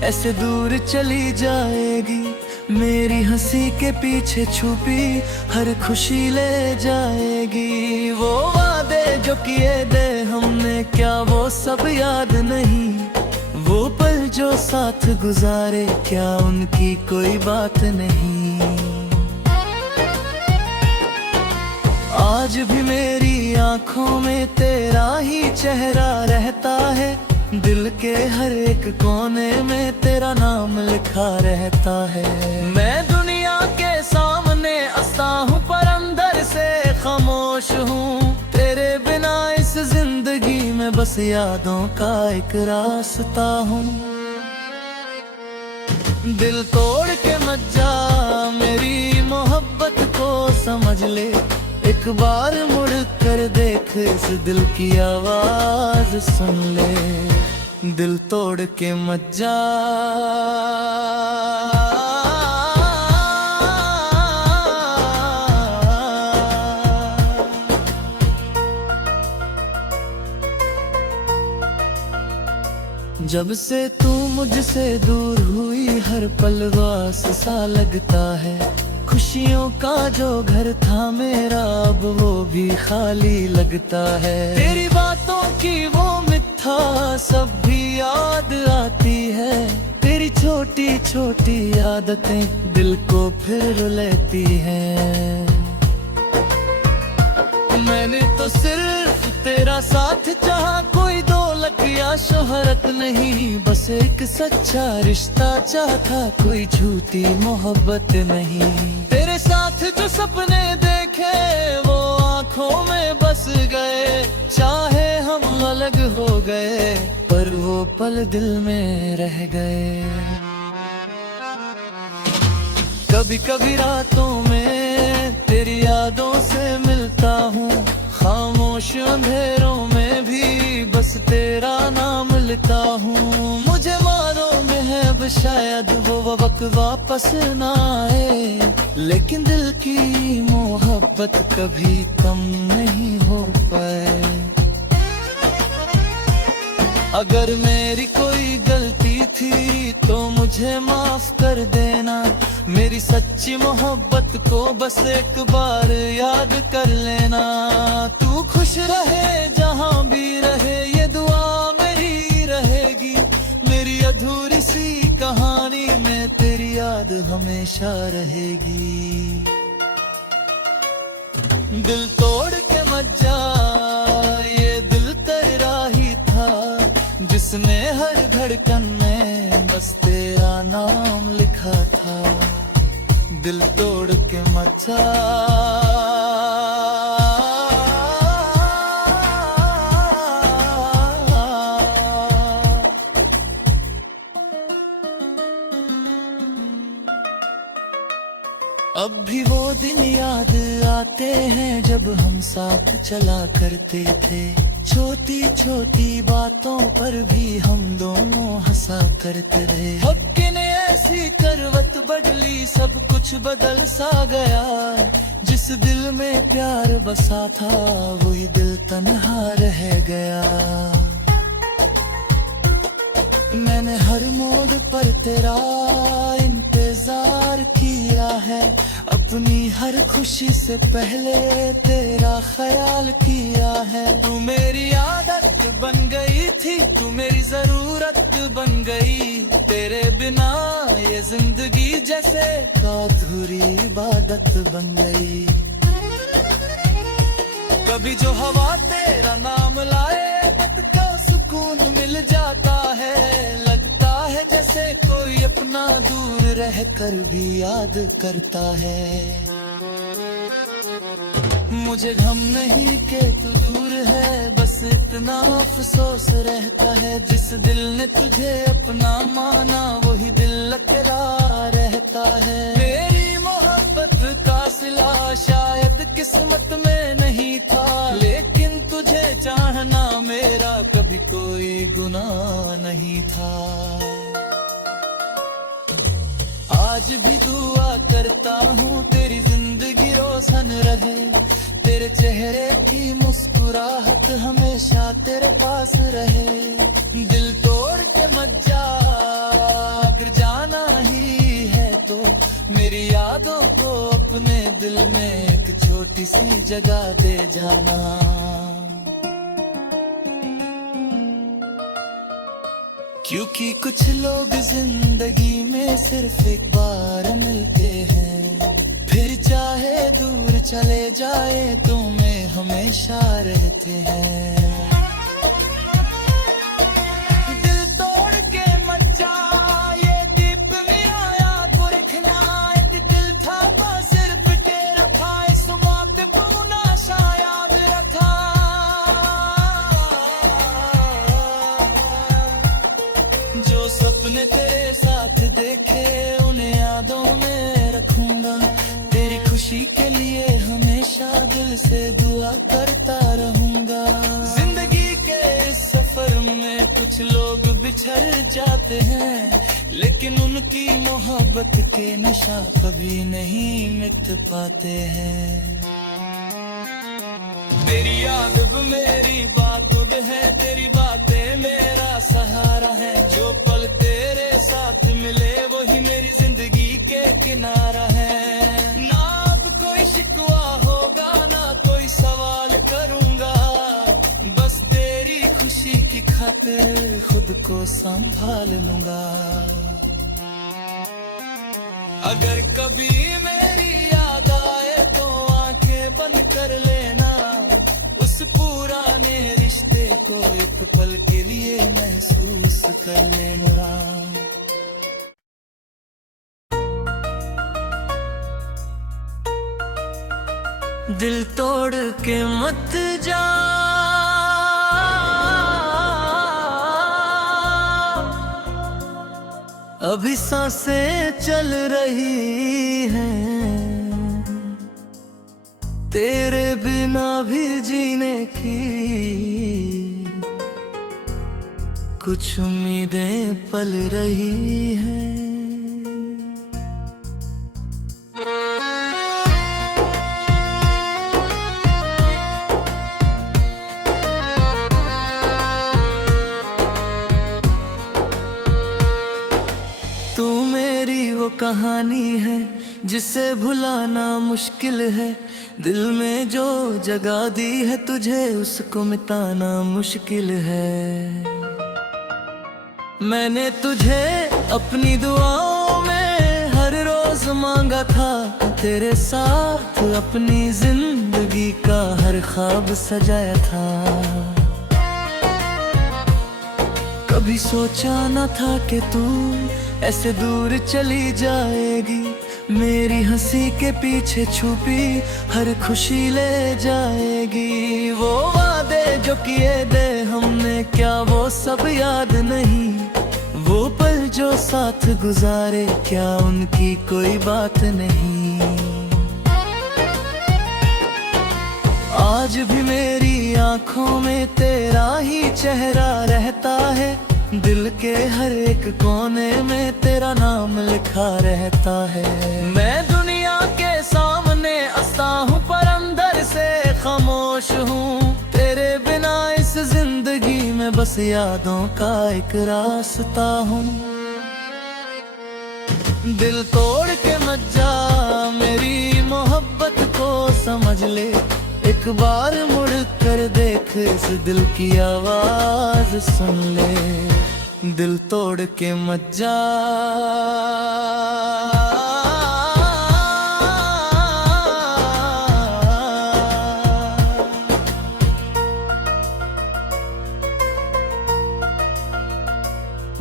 ऐसे दूर चली जाएगी, मेरी हंसी के पीछे छुपी हर खुशी ले जाएगी। वो वादे जो किए थे हमने क्या वो सब याद नहीं, वो पल जो साथ गुजारे क्या उनकी कोई बात नहीं। आज भी मेरी आंखों में तेरा ही चेहरा रहता है, दिल के हर एक कोने में तेरा नाम लिखा रहता है। मैं दुनिया के सामने हंसता हूँ पर अंदर से खामोश हूँ, तेरे बिना इस जिंदगी में मैं बस यादों का एक रास्ता हूँ। दिल तोड़ के मत जा, मेरी मोहब्बत को समझ ले। एक बार मुड़ कर देख, इस दिल की आवाज सुन ले। दिल तोड़ के मत जा। जब से तू मुझसे दूर हुई, हर पल वास सा लगता है। खुशियों का जो घर था मेरा, अब वो भी खाली लगता है। तेरी बातों की वो मिठा सब भी याद आती है। तेरी छोटी छोटी आदतें दिल को फिर रुलाती हैं। मैंने तो सिर्फ तेरा साथ चाहा, कोई दौलत या शोहरत नहीं। बस एक सच्चा रिश्ता चाहता, कोई झूठी मोहब्बत नहीं। तेरे साथ जो सपने देखे वो आंखों में बस गए। चाहे हम अलग हो गए, पर वो पल दिल में रह गए। कभी कभी रातों में तेरी यादों से मिलता हूँ। खामोश अंधेरों में भी बस तेरा नाम लेता हूँ। मुझे मालूम है अब शायद वो वक्त वापस ना आए, लेकिन दिल की मोहब्बत कभी कम नहीं हो पाए। अगर मेरी कोई गलती थी तो मुझे माफ कर देना। मेरी सच्ची मोहब्बत को बस एक बार याद कर लेना। तू खुश रहे जहाँ भी रहे, ये दुआ मेरी रहेगी। मेरी अधूरी सी कहानी में तेरी याद हमेशा रहेगी। दिल तोड़ के मत जा, ये दिल तेरा ही था, जिसने हर धड़कन में बस तेरा नाम लिखा था। दिल तोड़ के मत जा। अब भी वो दिन याद आते हैं जब हम साथ चला करते थे। छोटी छोटी बातों पर भी हम दोनों हंसा करते थे। वक्त ने ऐसी करवट बदली, सब कुछ बदल सा गया। जिस दिल में प्यार बसा था वही दिल तन्हा रह गया। मैंने हर मोड़ पर तेरा इंतजार किया है। अपनी हर खुशी से पहले तेरा ख्याल किया है। तू मेरी आदत बन गई थी, तू मेरी जरूरत बन गई। तेरे बिना ये जिंदगी जैसे अधूरी इबादत बन गई। कभी जो हवा तेरा नाम लाए, मत का सुकून मिल जाता है। लगता है जैसे कोई अपना दूर रह कर भी याद करता है। मुझे गम नहीं कि तू दूर है, बस इतना अफसोस रहता है। जिस दिल ने तुझे अपना माना वही दिल अकेला रहता है। मेरी मोहब्बत का सिला शायद किस्मत में नहीं था, लेकिन तुझे चाहना मेरा कभी कोई गुनाह नहीं था। आज भी दुआ करता हूँ तेरी जिंदगी रोशन रहे। तेरे चेहरे की मुस्कुराहट हमेशा तेरे पास रहे। दिल तोड़ के मत जा, अगर जाना ही है तो मेरी यादों को अपने दिल में एक छोटी सी जगह दे जाना। क्योंकि कुछ लोग जिंदगी में सिर्फ एक बार मिलते हैं, फिर चाहे दूर चले जाए तुम्हें हमेशा रहते हैं। दिल तोड़ के मत जा, ये दीप मेरा याद को रखना। एक दिल था बस सिर्फ तेरा था, इस मौत को ना शायद रखा। रखूंगा, तेरी खुशी के लिए हमेशा दिल से दुआ करता रहूंगा। जिंदगी के इस सफर में कुछ लोग बिछड़ जाते हैं, लेकिन उनकी मोहब्बत के निशान कभी नहीं मिट पाते हैं। तेरी याद अब मेरी बातुद है, तेरी बातें मेरा सहारा है। जो पल तेरे साथ मिले वही मेरी जिंदगी के किनारा है। ना अब कोई शिकवा होगा, ना कोई सवाल करूंगा, बस तेरी खुशी की खातिर खुद को संभाल लूंगा। अगर कभी मेरी याद आए तो आंखें बंद कर लेना, उस पुराने रिश्ते को एक पल के लिए महसूस कर लेना। दिल तोड़ के मत जा, अभी सांसें चल रही हैं, तेरे बिना भी जीने की कुछ उम्मीदें पल रही हैं। तू मेरी वो कहानी है जिसे भुलाना मुश्किल है, दिल में जो जगह दी है तुझे उसको मिटाना मुश्किल है। मैंने तुझे अपनी दुआओं में हर रोज मांगा था, तेरे साथ अपनी जिंदगी का हर ख्वाब सजाया था। कभी सोचा न था कि तू ऐसे दूर चली जाएगी, मेरी हंसी के पीछे छुपी हर खुशी ले जाएगी। वो वादे जो किए थे हमने क्या वो सब याद नहीं, वो पल जो साथ गुजारे क्या उनकी कोई बात नहीं। आज भी मेरी आंखों में तेरा ही चेहरा रहता है, दिल के हर एक कोने में तेरा नाम लिखा रहता है। मैं दुनिया के सामने हंसता हूँ पर अंदर से खामोश हूँ, तेरे बिना इस जिंदगी में बस यादों का एक रास्ता हूँ। दिल तोड़ के मत जा, मेरी मोहब्बत को समझ ले, एक बार मुड़ कर देख इस दिल की आवाज सुन ले। दिल तोड़ के मत जा,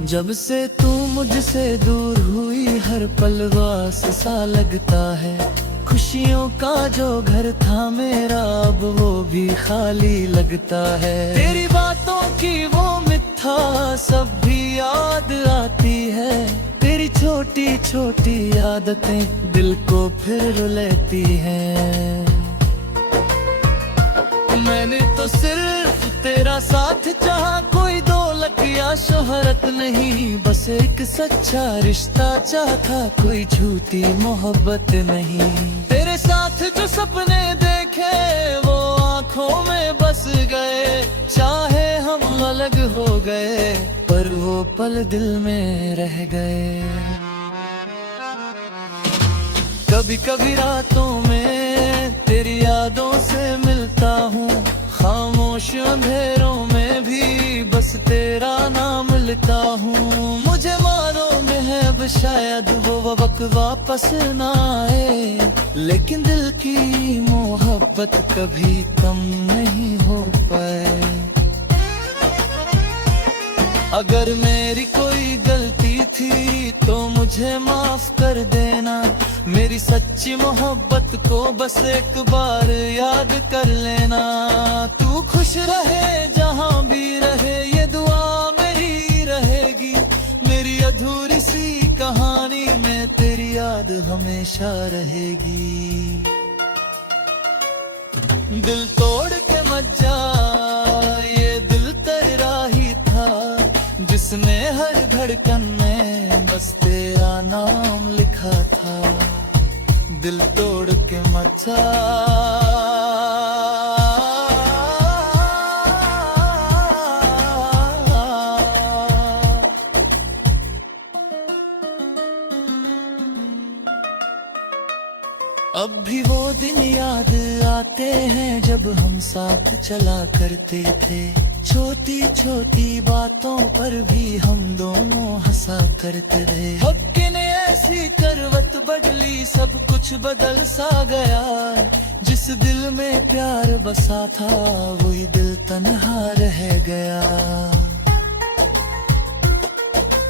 जब से तू मुझसे दूर हुई हर पल वास सा लगता है। खुशियों का जो घर था मेरा अब वो भी खाली लगता है। तेरी बातों की वो मिठा सब भी याद आती है, तेरी छोटी छोटी आदतें दिल को फिर रुलाती हैं। मैंने तो सिर्फ तेरा साथ चाहा, कोई दौलत या शोहरत नहीं, बस एक सच्चा रिश्ता चाहता, कोई झूठी मोहब्बत नहीं। तेरे साथ जो सपने देखे वो आंखों में बस गए, चाहे हम अलग हो गए पर वो पल दिल में रह गए। कभी कभी रातों में तेरी यादों से मिलता हूँ, खामोश अंधेरों में भी बस तेरा नाम लेता हूँ। मुझे मालूम है अब शायद वो वक्त वापस ना आए, लेकिन दिल की मोहब्बत कभी कम नहीं हो पाए। अगर मेरी कोई गलती थी तो मुझे माफ कर देना, मेरी सच्ची मोहब्बत को बस एक बार याद कर लेना। तू खुश रहे जहाँ भी रहे ये दुआ मेरी रहेगी, मेरी अधूरी सी कहानी में तेरी याद याद हमेशा रहेगी। दिल तोड़ के मत जा, ये दिल तेरा ही था, जिसने हर धड़कन में बस तेरा नाम लिखा था। दिल तोड़ के मत जा, अब भी वो दिन याद आते हैं जब हम साथ चला करते थे। छोटी छोटी बातों पर भी हम दोनों हंसा करते थे। वक्त ने ऐसी करवट बदली, सब कुछ बदल सा गया। जिस दिल में प्यार बसा था वही दिल तन्हा रह गया।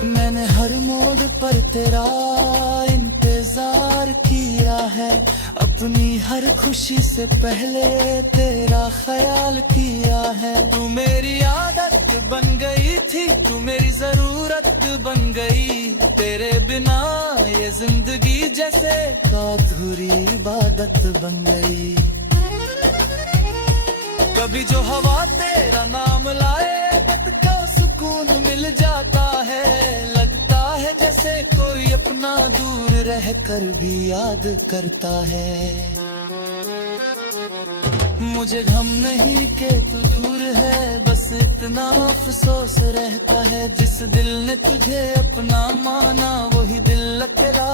मैंने हर मोड़ पर तेरा इंतजार किया है, अपनी हर खुशी से पहले तेरा ख्याल किया है। तू मेरी आदत बन गई थी, तू मेरी जरूरत बन गई। तेरे बिना ये जिंदगी जैसे अधूरी इबादत बन गई। कभी जो हवा तेरा नाम लाए तब का सुकून मिल जाता है। लगता है जैसे कोई अपना दूर रह कर भी याद करता है। मुझे गम नहीं कि तू दूर है, बस इतना अफसोस रहता है। जिस दिल ने तुझे अपना माना वही दिल अकेला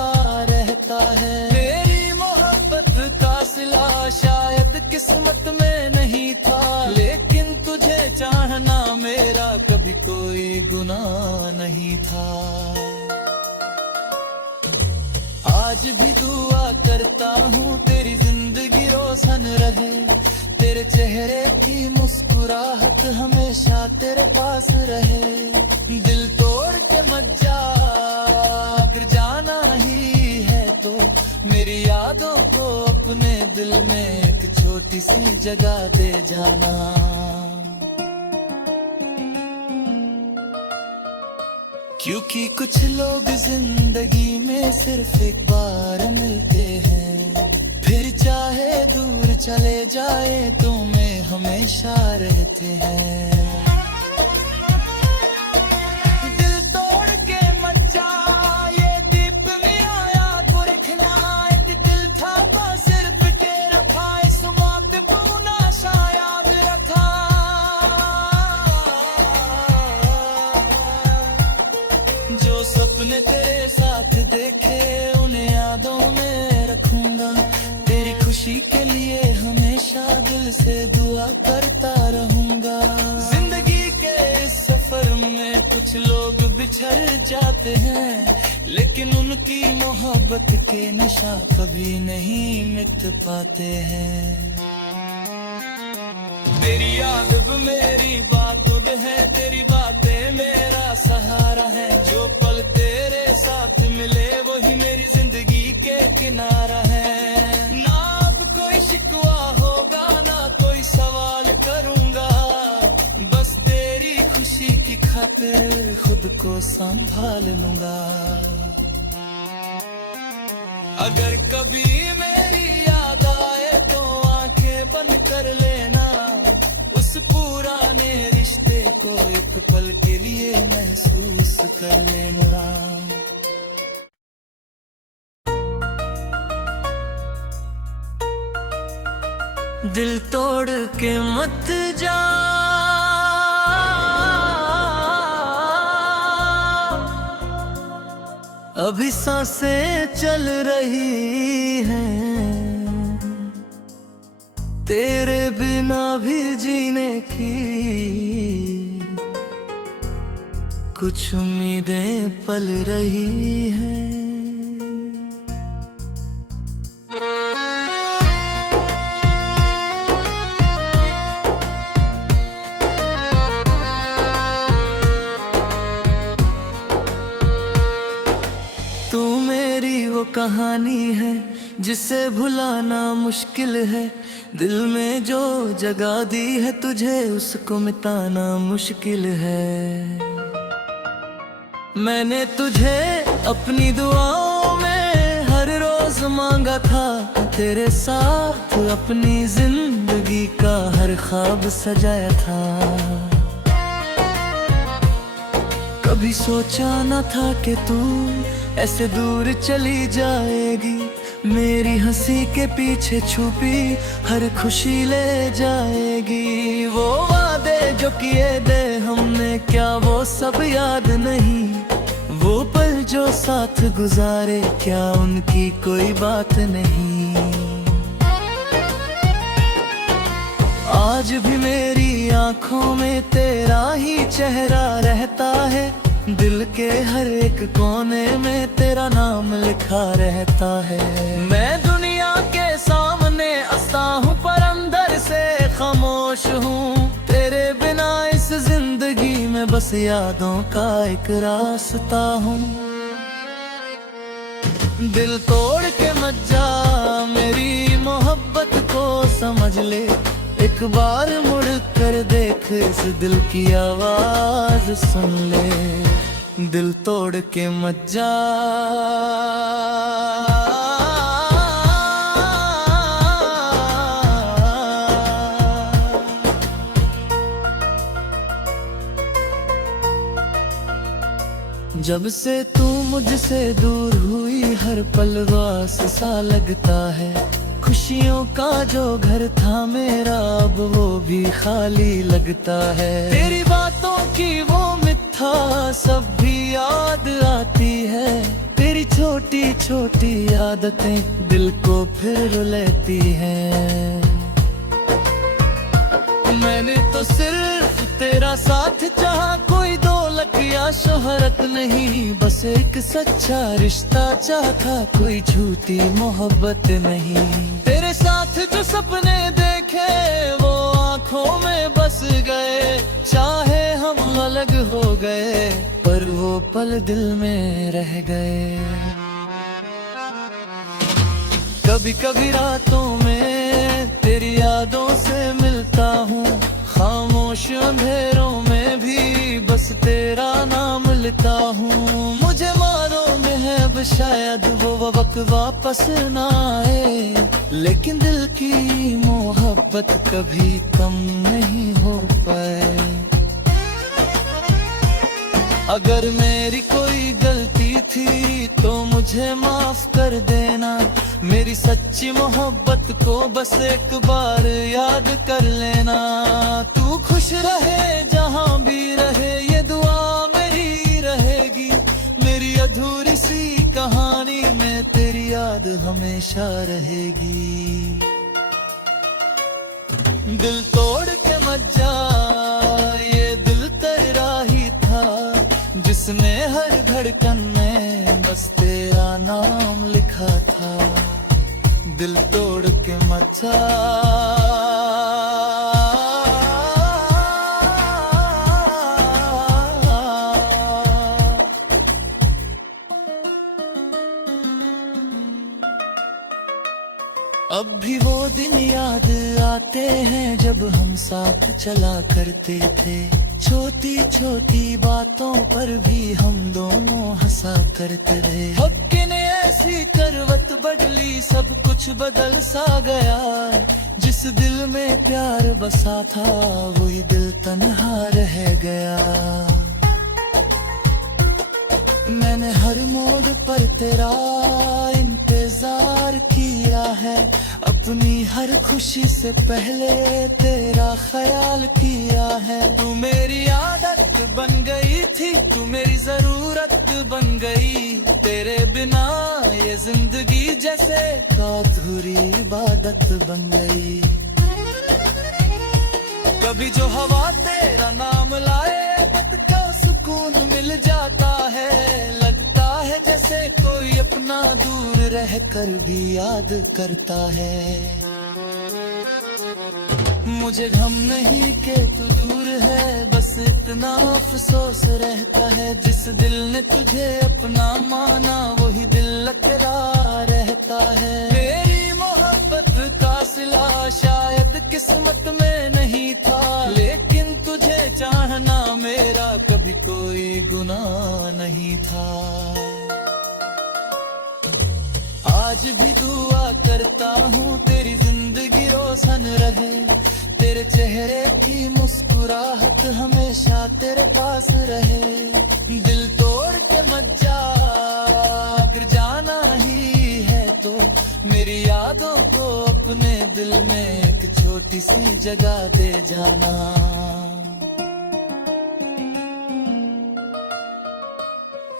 रहता है। मेरी मोहब्बत का सिला शायद किस्मत में नहीं था, लेकिन तुझे चाहना मेरा कभी कोई गुनाह नहीं था। आज भी दुआ करता हूँ तेरी जिंदगी रोशन रहे, तेरे चेहरे की मुस्कुराहट हमेशा तेरे पास रहे। दिल तोड़ के मत जा, अगर जाना ही है तो मेरी यादों को अपने दिल में एक छोटी सी जगह दे जाना। क्योंकि कुछ लोग जिंदगी में सिर्फ एक बार मिलते हैं, फिर चाहे दूर चले जाए तो में हमेशा रहते हैं। दिल तोड़ के मत जा, ये दीप मेरा याद को रखना। एक दिल था बस सिर्फ तेरा भाई, सुबह पे पूना शायद रखा। जो सपने तेरे साथ देखे उन्हें यादों में रखूंगा। तेरी खुशी के लिए हमेशा दिल से दुआ करता रहूंगा। जिंदगी के इस सफर में कुछ लोग बिछड़ जाते हैं, लेकिन उनकी मोहब्बत के निशान कभी नहीं मिट पाते हैं। तेरी याद मेरी बात है, तेरी बातें मेरा सहारा है। जो पल तेरे साथ मिले वही मेरी जिंदगी के किनारा है। ना अब कोई शिकवा होगा, ना कोई सवाल करूंगा। बस तेरी खुशी की खातिर खुद को संभाल लूंगा। अगर कभी मेरी याद आए तो आंखें बंद कर लेना। उस पुराने रिश्ते को एक पल के लिए महसूस कर लेना। दिल तोड़ के मत जा, अभी सांसें चल रही हैं, तेरे बिना भी जीने की कुछ उम्मीदें पल रही हैं। तू मेरी वो कहानी है जिसे भुलाना मुश्किल है। दिल में जो जगह दी है तुझे उसको मिटाना मुश्किल है। मैंने तुझे अपनी दुआओं में हर मांगा था तेरे साथ, अपनी जिंदगी का हर ख्वाब सजाया था। कभी सोचा न था कि तू ऐसे दूर चली जाएगी, मेरी हंसी के पीछे छुपी हर खुशी ले जाएगी। वो वादे जो किए थे हमने, क्या वो सब याद नहीं? वो पल जो साथ गुजारे, क्या उनकी कोई बात नहीं? आज भी मेरी आंखों में तेरा ही चेहरा रहता है, दिल के हर एक कोने में तेरा नाम लिखा रहता है। मैं दुनिया के सामने हंसता हूँ पर अंदर से खामोश हूँ, तेरे बिना इस जिंदगी में बस यादों का एक रास्ता हूँ। दिल तोड़ के मत जा, मेरी मोहब्बत को समझ ले, एक बार मुड़ कर देख, इस दिल की आवाज सुन ले। दिल तोड़ के मत जा, जब से तू मुझसे दूर हुई हर पल वास सा लगता है। खुशियों का जो घर था मेरा, अब वो भी खाली लगता है। तेरी बातों की वो मिठा सब भी याद आती है, तेरी छोटी छोटी आदतें दिल को फिर रुलाती हैं। मैंने तो सिर्फ तेरा साथ चाहा, कोई दौलत या शोहरत नहीं, बस एक सच्चा रिश्ता चाहा, कोई झूठी मोहब्बत नहीं। तेरे साथ जो सपने देखे वो आंखों में बस गए, चाहे हम अलग हो गए पर वो पल दिल में रह गए। कभी कभी रातों में तेरी यादों से मिलता हूँ, खामोश अंधेरों में भी बस तेरा नाम लेता हूँ। मुझे मालूम है अब शायद वो वक्त वापस ना आए, लेकिन दिल की मोहब्बत कभी कम नहीं हो पाए। अगर मेरी कोई गलती थी तो मुझे माफ कर देना, मेरी सच्ची मोहब्बत को बस एक बार याद कर लेना। तू खुश रहे जहाँ भी रहे, ये दुआ मेरी रहेगी, मेरी अधूरी सी कहानी में तेरी याद हमेशा रहेगी। दिल तोड़ के मत जा, ये दिल तेरा ही था, जिसने हर धड़कन में बस तेरा नाम लिखा था। दिल तोड़ के मत जा, अब भी वो दिन याद आते हैं जब हम साथ चला करते थे। छोटी छोटी बातों पर भी हम दोनों हंसा करते थे। वक्त ने ऐसी करवट बदली, सब कुछ बदल सा गया। जिस दिल में प्यार बसा था वही दिल तन्हा रह गया। मैंने हर मोड़ पर तेरा इंतजार किया है, अपनी हर खुशी से पहले तेरा ख्याल किया है। तू मेरी आदत बन गई थी, तू मेरी जरूरत बन गई। तेरे बिना ये जिंदगी जैसे अधूरी इबादत बन गई। कभी जो हवा तेरा नाम लाए बत क्या सुकून मिल जाता है। लगता है जैसे कोई अपना दूर रह कर भी याद करता है। मुझे गम नहीं कि तू दूर है, बस इतना अफसोस रहता है। जिस दिल ने तुझे अपना माना वही दिल तेरा रहता है। मेरी मोहब्बत का सिला शायद किस्मत में नहीं था, लेकिन तुझे चाहना मेरा कभी कोई गुनाह नहीं था। आज भी दुआ करता हूँ तेरी जिंदगी रोशन रहे, तेरे चेहरे की मुस्कुराहट हमेशा तेरे पास रहे। दिल तोड़ के मत जा, अगर जाना ही है तो मेरी यादों को अपने दिल में एक छोटी सी जगह दे जाना।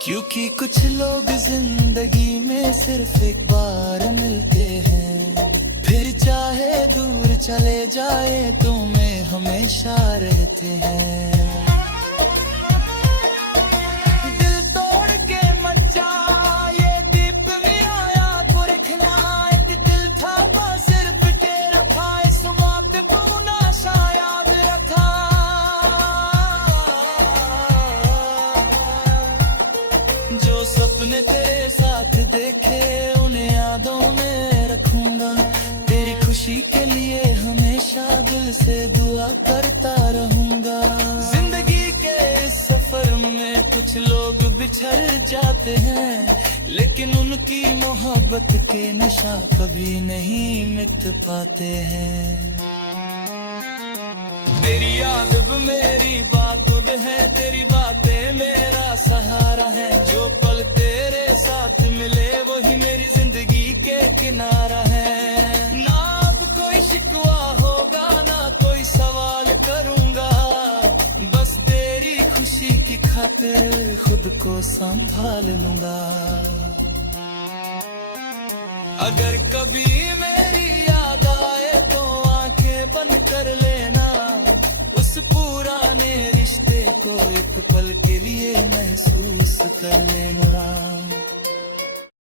क्योंकि कुछ लोग जिंदगी में सिर्फ एक बार मिलते हैं, फिर चाहे दूर चले जाए तुम्हें हमेशा रहते हैं। दिल तोड़ के मत जा, ये दीप मेरा याद को रखना, एक दिल था बस सिर्फ तेरा था, इस वक्त पूना शायद रखा। जो सपने तेरे साथ देखे उन्हें यादों में रखूंगा, तेरी खुशी के लिए हमेशा दिल से दुआ करता रहूंगा। जिंदगी के इस सफर में कुछ लोग बिछड़ जाते हैं, लेकिन उनकी मोहब्बत के नशा कभी नहीं मिट पाते हैं। तेरी याद अब मेरी बातुद है, तेरी बातें मेरा सहारा है, जो पल तेरे साथ मिले वही मेरी जिंदगी के किनारा है। ना अब कोई शिकवा होगा, ना कोई सवाल करूंगा, बस तेरी खुशी की खातिर खुद को संभाल लूंगा। अगर कभी मेरी याद आए तो आंखें बंद कर लेना, उस पुराने रिश्ते को एक पल के लिए महसूस कर लेना।